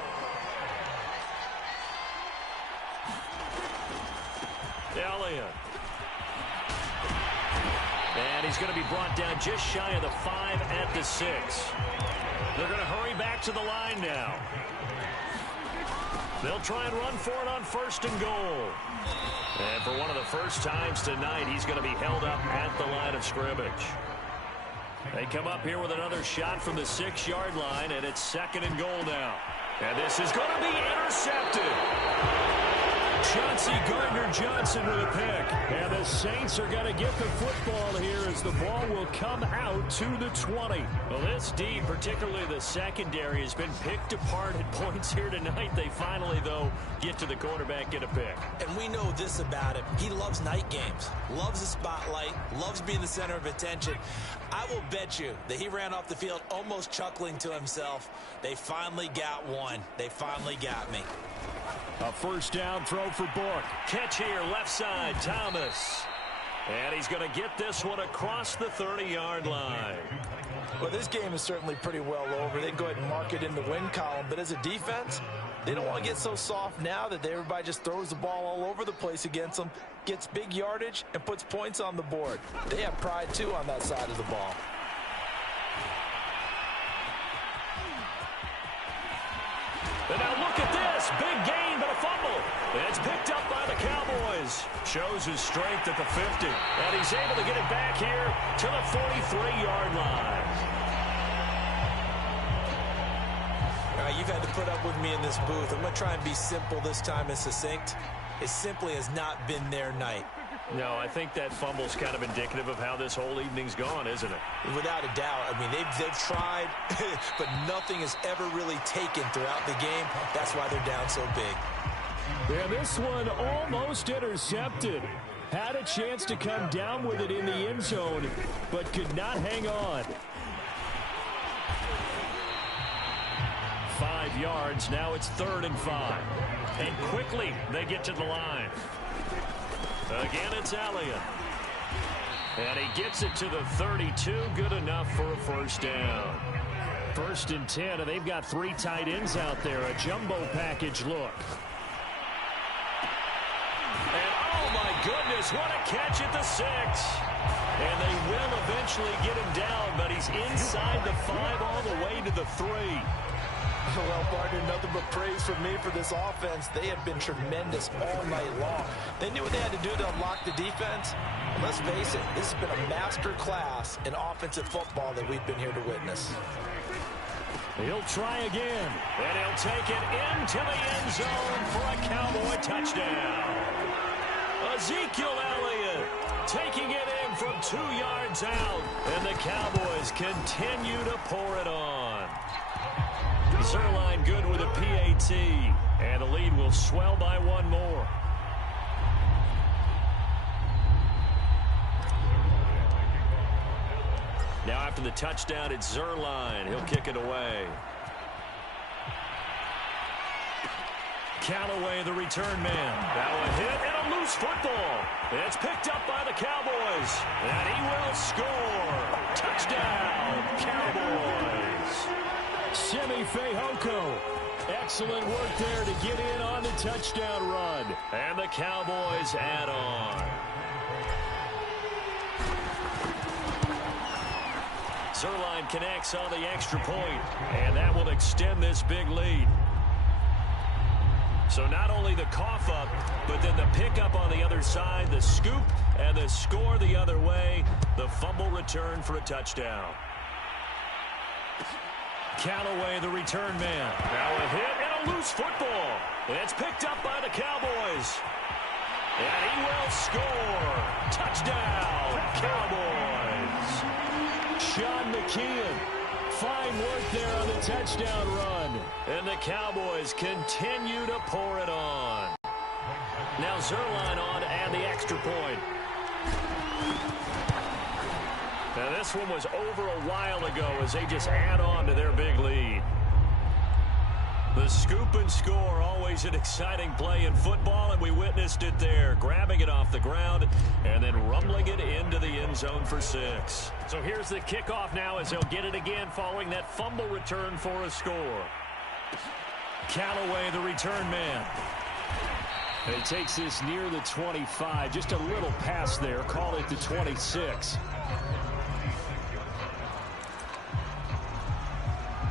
Elliott. And he's going to be brought down just shy of the 5 at the 6. They're going to hurry back to the line now. They'll try and run for it on first and goal. And for one of the first times tonight, he's going to be held up at the line of scrimmage. They come up here with another shot from the 6-yard line, and it's second and goal now. And this is going to be intercepted. Chauncey Gardner-Johnson with a pick. And the Saints are going to get the football here as the ball will come out to the 20. Well, this D, particularly the secondary, has been picked apart at points here tonight. They finally, though, get to the quarterback, get a pick. And we know this about him. He loves night games, loves the spotlight, loves being the center of attention. I will bet you that he ran off the field almost chuckling to himself. They finally got one. They finally got me. A first down throw for Bourque. Catch here, left side, Thomas. And he's going to get this one across the 30-yard line. Well, this game is certainly pretty well over. They can go ahead and mark it in the win column. But as a defense, they don't want to get so soft now that everybody just throws the ball all over the place against them, gets big yardage, and puts points on the board. They have pride, too, on that side of the ball. And now look at this. Big gain, but a fumble. It's picked up by the Cowboys. Shows his strength at the 50. And he's able to get it back here to the 43-yard line. All right, you've had to put up with me in this booth. I'm going to try and be simple this time and succinct. It simply has not been their night. No, I think that fumble's kind of indicative of how this whole evening's gone, isn't it? Without a doubt. I mean, they've tried, but nothing is ever really taken throughout the game. That's why they're down so big. And this one almost intercepted. Had a chance to come down with it in the end zone, but could not hang on. 5 yards. Now it's 3rd and 5. And quickly they get to the line. Again, it's Elliott. And he gets it to the 32. Good enough for a first down. 1st and 10, and they've got 3 tight ends out there. A jumbo package look. And oh my goodness, what a catch at the 6. And they will eventually get him down, but he's inside the 5 all the way to the 3. Well, partner, nothing but praise from me for this offense. They have been tremendous all night long. They knew what they had to do to unlock the defense. And let's face it, this has been a master class in offensive football that we've been here to witness. He'll try again, and he'll take it into the end zone for a Cowboy touchdown. Ezekiel Elliott taking it in from 2 yards out, and the Cowboys continue to pour it on. Zerline good with a PAT, and the lead will swell by 1 more. Now after the touchdown, it's Zerline. He'll kick it away. Callaway, the return man. Now a hit and a loose football. It's picked up by the Cowboys, and he will score. Touchdown, Cowboys. Simi Fehoko. Excellent work there to get in on the touchdown run. And the Cowboys add on. Zerline connects on the extra point, and that will extend this big lead. So not only the cough up, but then the pickup on the other side, the scoop, and the score the other way, the fumble return for a touchdown. Callaway, the return man. Now a hit and a loose football. It's picked up by the Cowboys. And he will score. Touchdown, Cowboys. Sean McKeon. Fine work there on the touchdown run. And the Cowboys continue to pour it on. Now Zerline on to add the extra point. Now this one was over a while ago as they just add on to their big lead. The scoop and score, always an exciting play in football, and we witnessed it there, grabbing it off the ground and then rumbling it into the end zone for 6. So here's the kickoff now as they'll get it again following that fumble return for a score. Callaway, the return man. He takes this near the 25, just a little past there, call it the 26.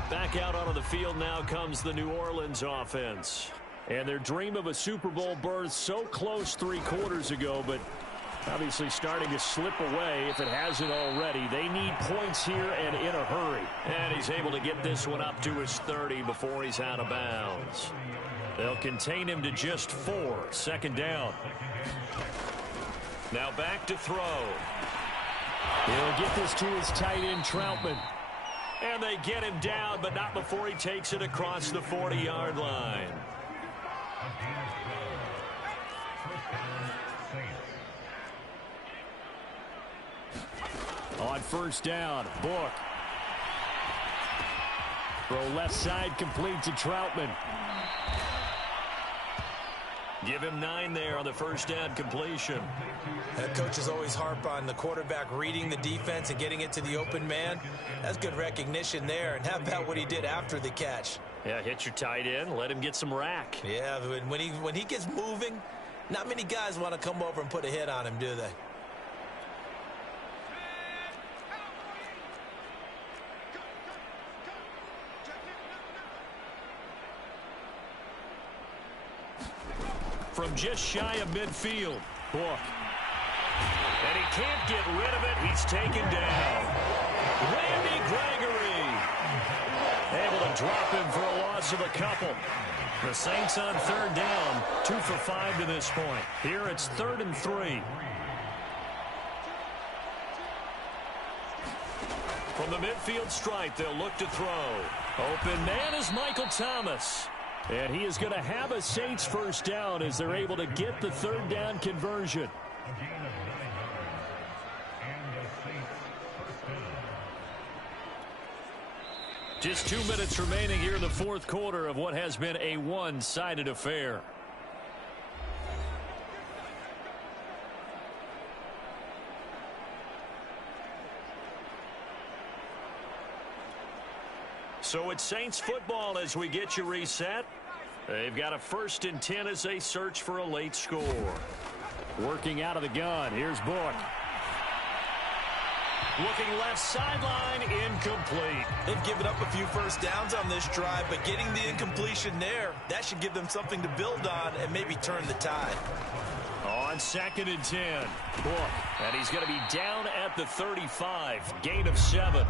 Back out onto the field now comes the New Orleans offense. And their dream of a Super Bowl berth so close 3 quarters ago, but obviously starting to slip away if it hasn't already. They need points here and in a hurry. And he's able to get this one up to his 30 before he's out of bounds. They'll contain him to just 4. Second down. Now back to throw. He'll get this to his tight end, Troutman. And they get him down, but not before he takes it across the 40-yard line. On first down, Book. Throw left side complete to Troutman. Give him 9 there on the first down completion. Coaches always harp on the quarterback reading the defense and getting it to the open man. That's good recognition there. And how about what he did after the catch? Yeah, hit your tight end, let him get some rack. Yeah, when he gets moving, not many guys want to come over and put a hit on him, do they? From just shy of midfield, Book. And he can't get rid of it. He's taken down. Randy Gregory. Able to drop him for a loss of a couple. The Saints on third down, 2 for 5 to this point. Here it's 3rd and 3. From the midfield stripe, they'll look to throw. Open man is Michael Thomas. And he is going to have a Saints first down as they're able to get the third down conversion. Just 2 minutes remaining here in the fourth quarter of what has been a one-sided affair. So it's Saints football as we get you reset. They've got a 1st and 10 as they search for a late score. Working out of the gun. Here's Book. Looking left sideline, incomplete. They've given up a few first downs on this drive, but getting the incompletion there, that should give them something to build on and maybe turn the tide. On 2nd and 10, Book. And he's going to be down at the 35. Gain of 7.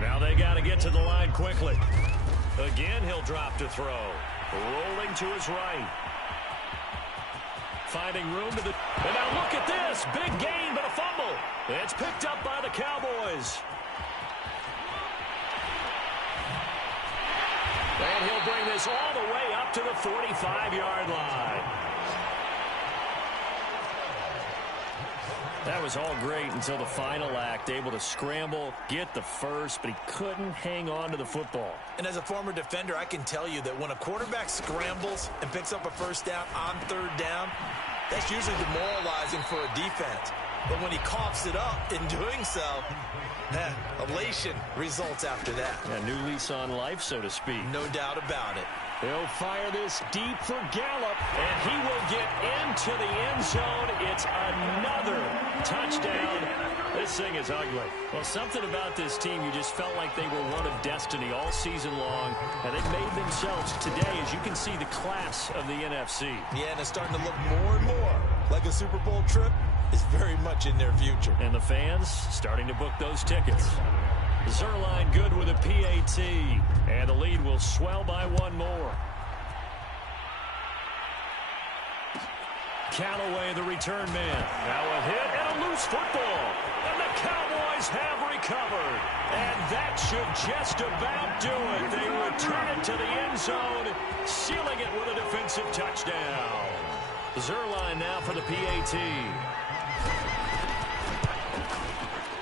Now they got to get to the line quickly. Again, he'll drop to throw. Rolling to his right. Finding room to the... And now look at this. Big gain, but a fumble. It's picked up by the Cowboys. And he'll bring this all the way up to the 45-yard line. That was all great until the final act, able to scramble, get the first, but he couldn't hang on to the football. And as a former defender, I can tell you that when a quarterback scrambles and picks up a first down on third down, that's usually demoralizing for a defense. But when he coughs it up in doing so, elation results after that. A new lease on life, so to speak. No doubt about it. He'll fire this deep for Gallup, and he will get into the end zone. It's another touchdown. This thing is ugly. Well, something about this team, you just felt like they were one of destiny all season long, and they've made themselves today, as you can see, the class of the NFC. Yeah, and it's starting to look more and more like a Super Bowl trip is very much in their future. And the fans starting to book those tickets. Zerline good with a PAT, and the lead will swell by 1 more. Callaway, the return man. Now a hit and a loose football. And the Cowboys have recovered. And that should just about do it. They return it to the end zone, sealing it with a defensive touchdown. Zerline now for the PAT.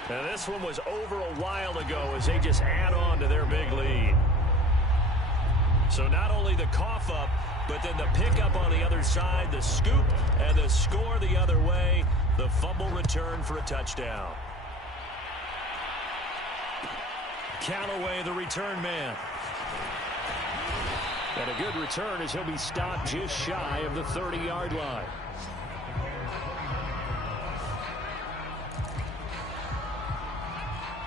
Now this one was over a while ago as they just add on to their big lead. So not only the cough up, but then the pickup on the other side, the scoop, and the score the other way. The fumble return for a touchdown. Callaway, the return man. And a good return as he'll be stopped just shy of the 30-yard line.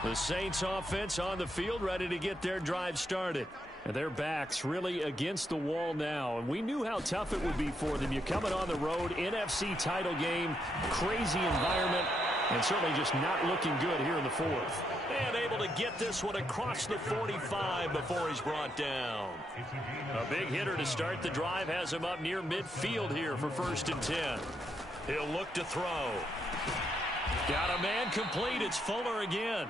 The Saints offense on the field, ready to get their drive started. And their backs really against the wall now. And we knew how tough it would be for them. You're coming on the road, NFC title game, crazy environment, and certainly just not looking good here in the fourth. And able to get this one across the 45 before he's brought down. A big hitter to start the drive has him up near midfield here for 1st and 10. He'll look to throw. Got a man complete. It's Fuller again.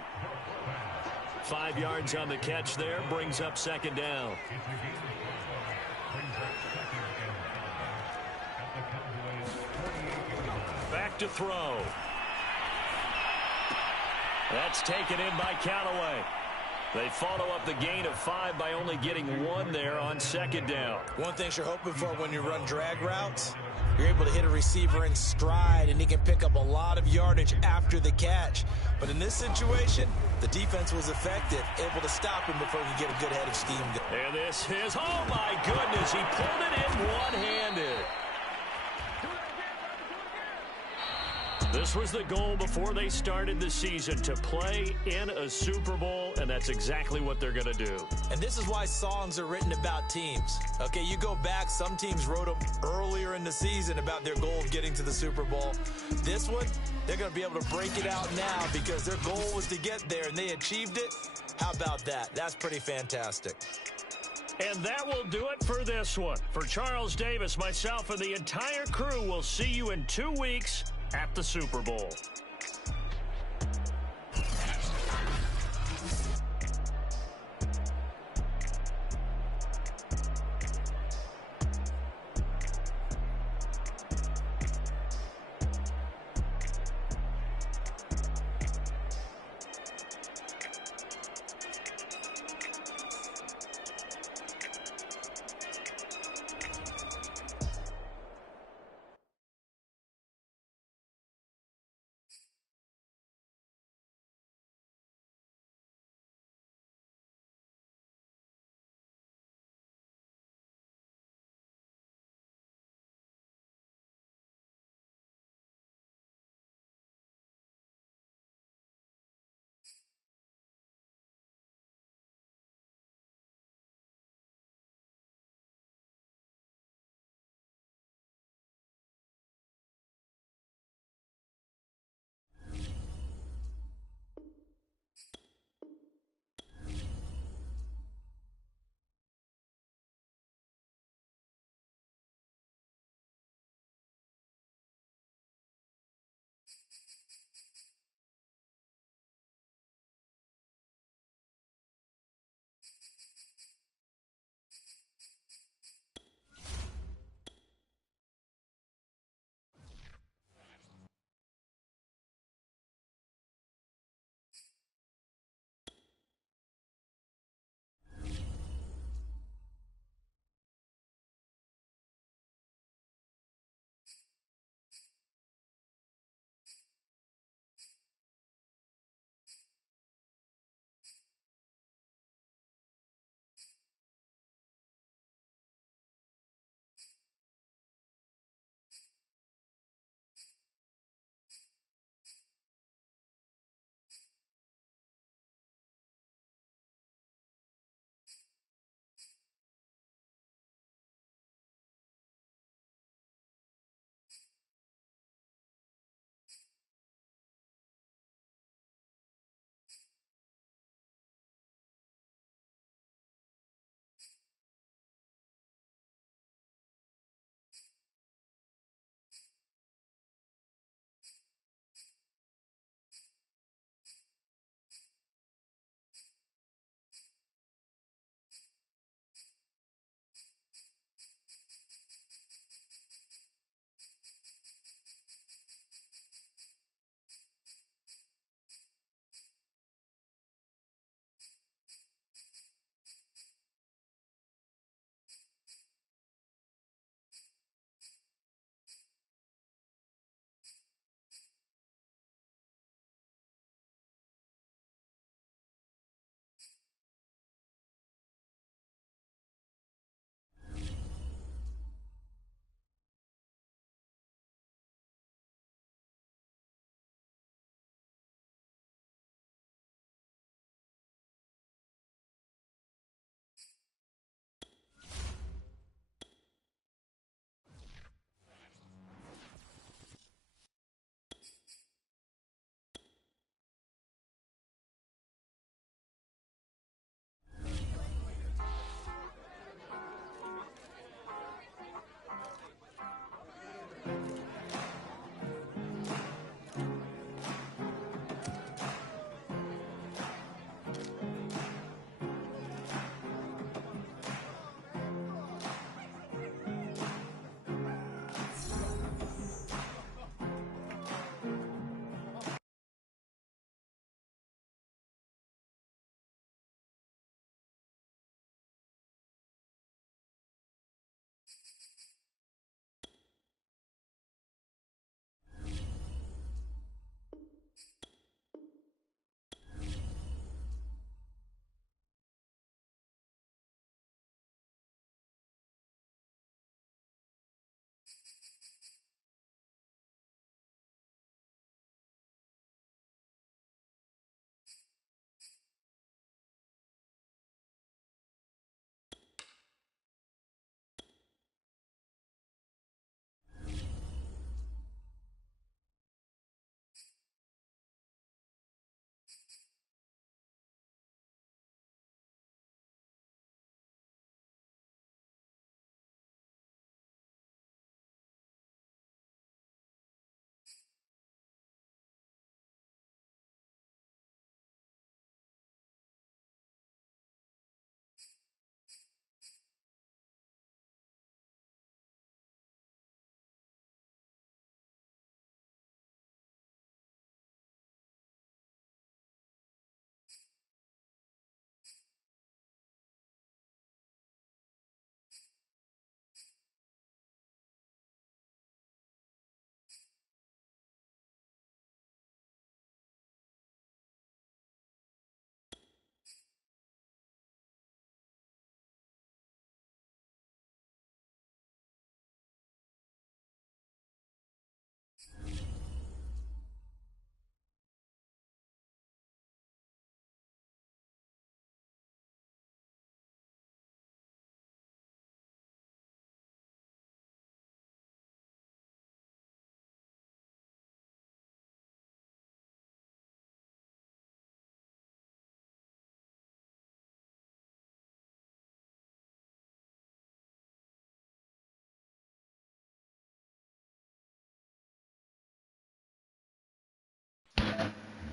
5 yards on the catch there. Brings up 2nd down. Back to throw. That's taken in by Callaway. They follow up the gain of 5 by only getting 1 there on 2nd down. One thing you're hoping for when you run drag routes, you're able to hit a receiver in stride, and he can pick up a lot of yardage after the catch. But in this situation, the defense was effective, able to stop him before he could get a good head of steam. And this is, oh my goodness, he pulled it in one-handed. This was the goal before they started the season, to play in a Super Bowl, and that's exactly what they're going to do. And this is why songs are written about teams. Okay, you go back, some teams wrote them earlier in the season about their goal of getting to the Super Bowl. This one, they're going to be able to break it out now because their goal was to get there, and they achieved it. How about that? That's pretty fantastic. And that will do it for this one. For Charles Davis, myself, and the entire crew, we'll see you in 2 weeks at the Super Bowl.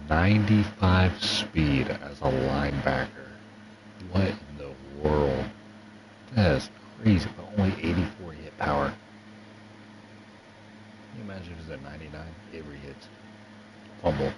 95 speed as a linebacker. What in the world? That is crazy, but only 84 hit power. Can you imagine if he's at 99? Every hit. Fumble.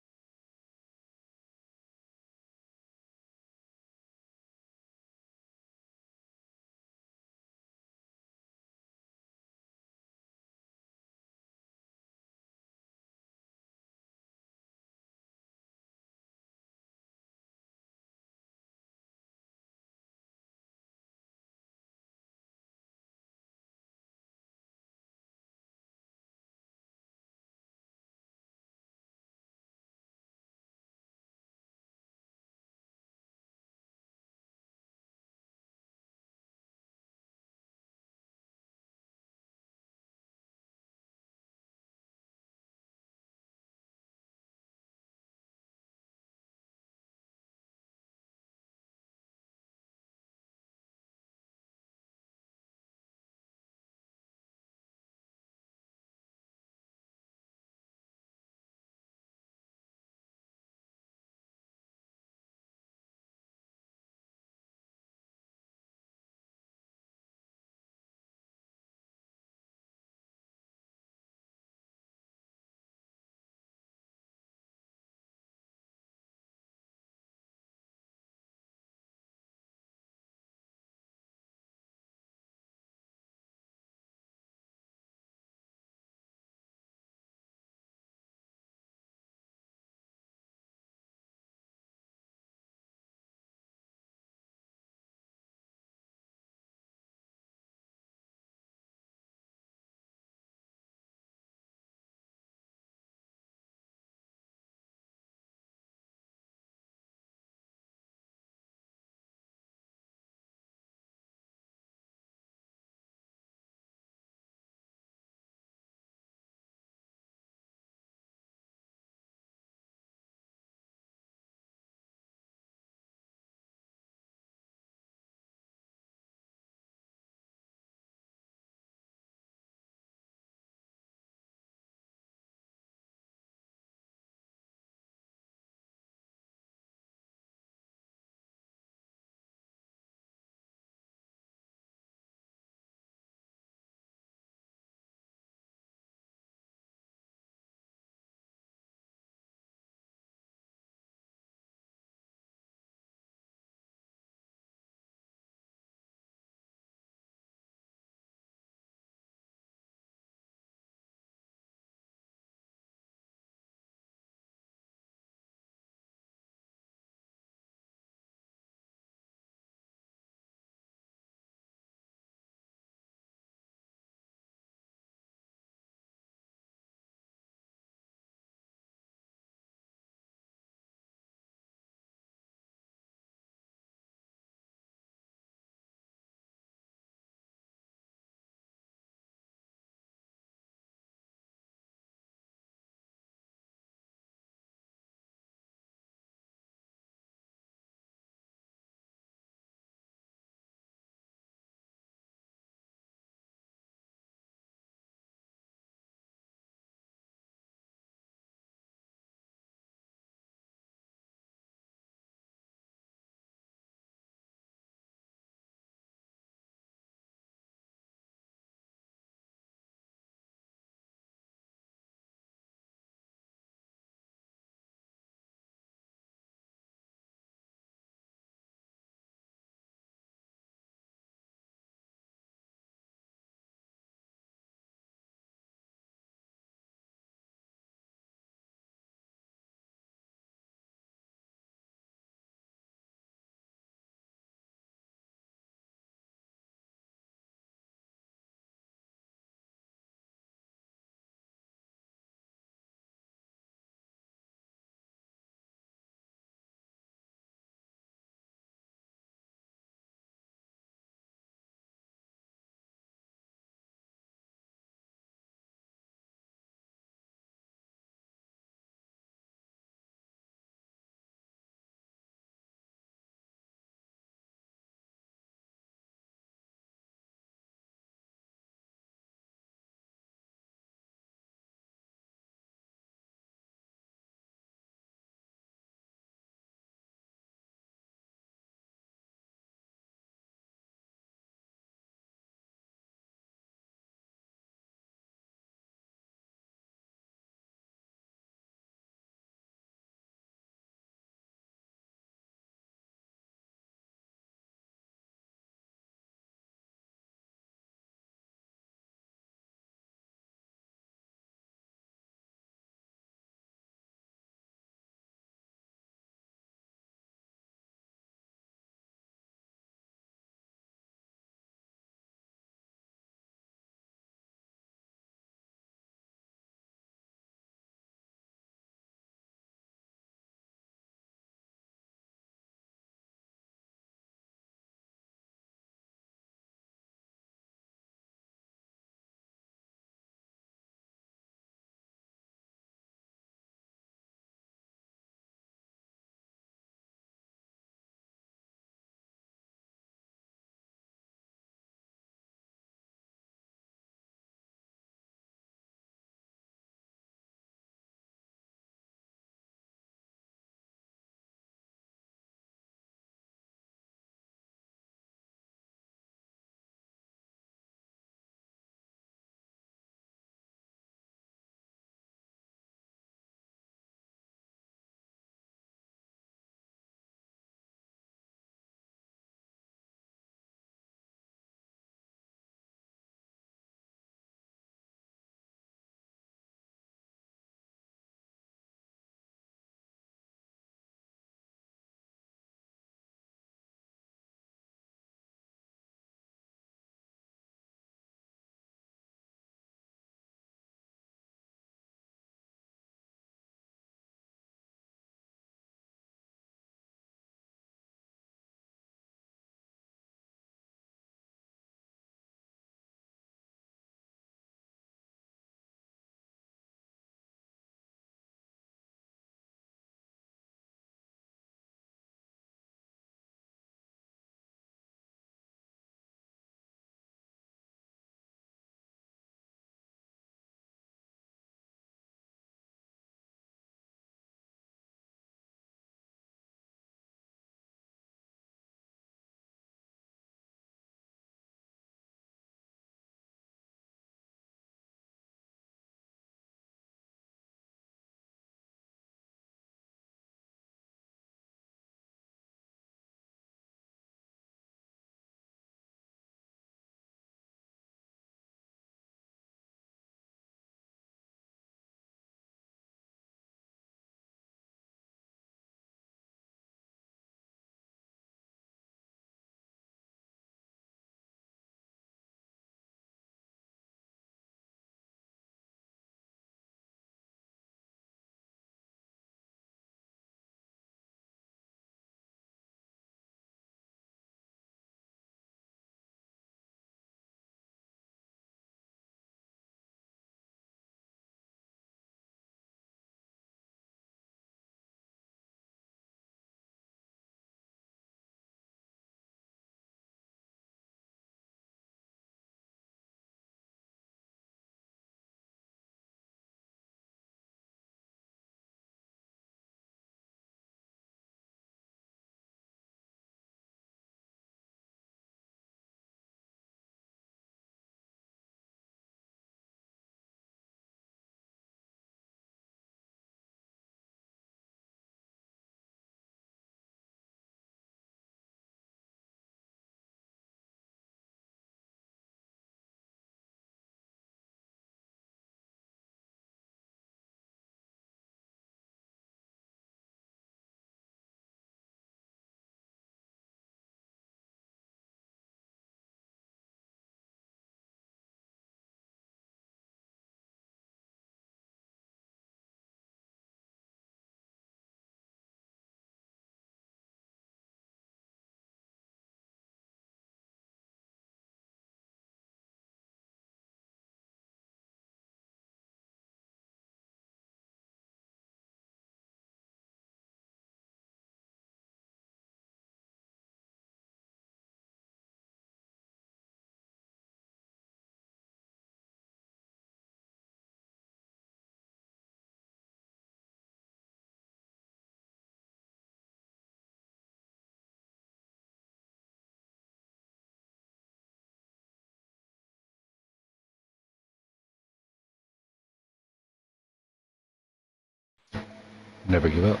Never give up.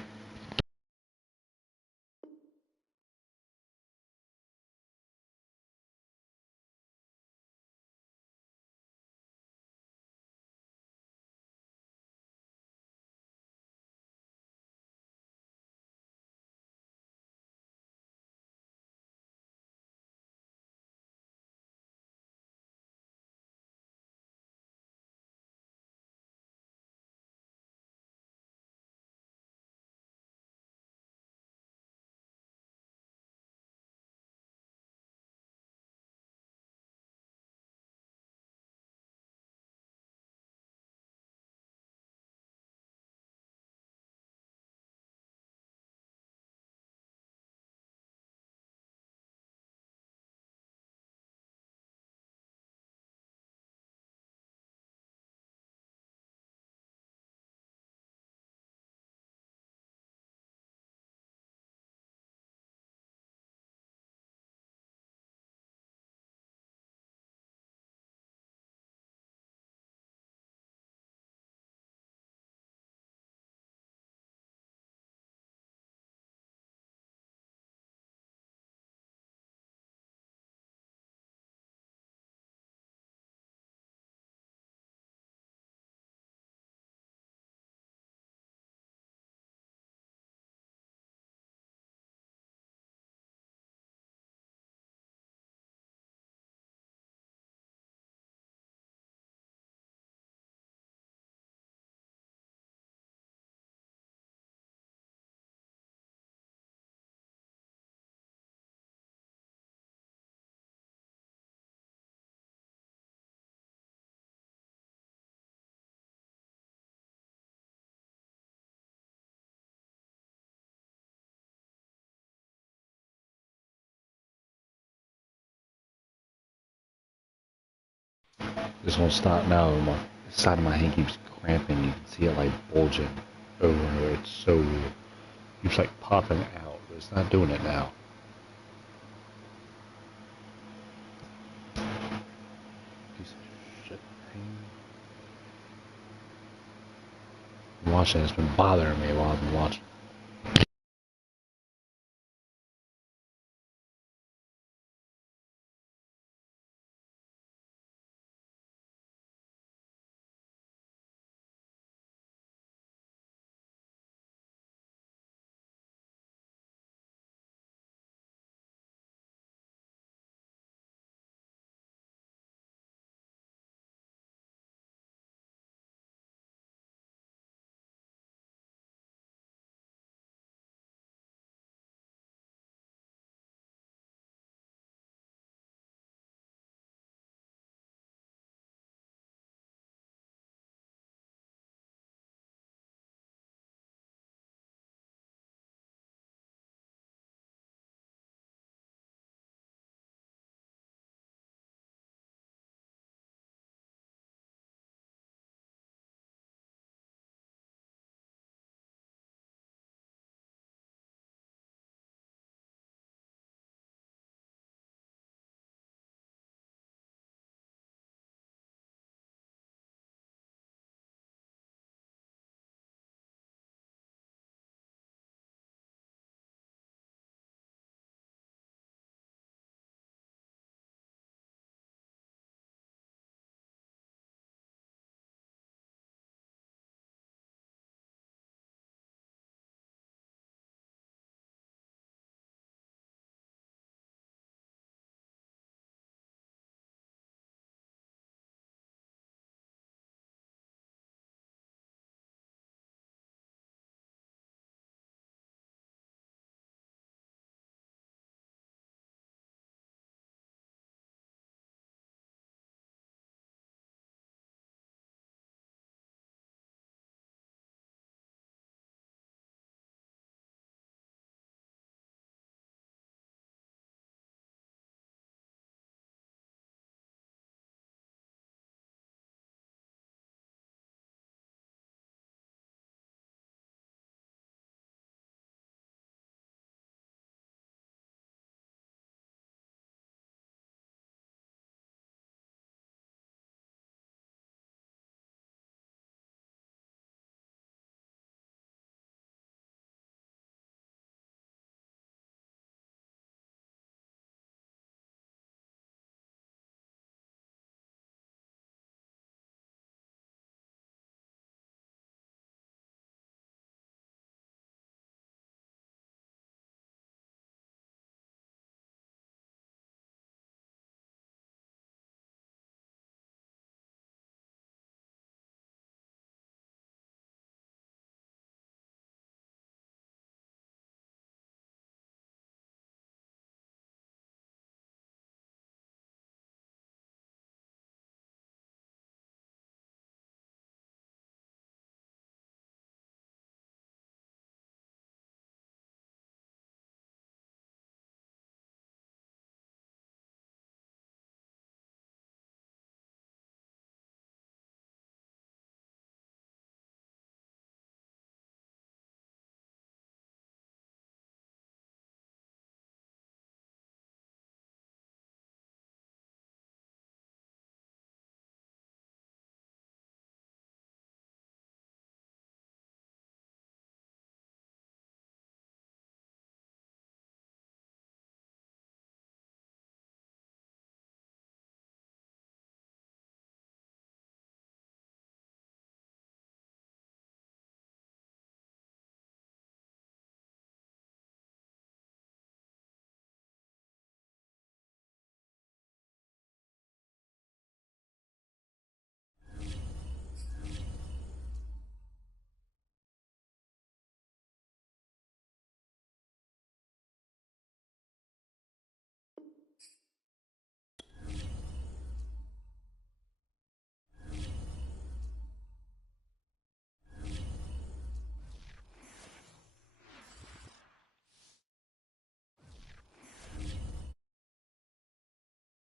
This won't stop now. My side of my hand keeps cramping. You can see it like bulging over and over. It's so weird. Keeps like popping out, but it's not doing it now. Piece of shit pain. I'm watching. It's been bothering me while I've been watching.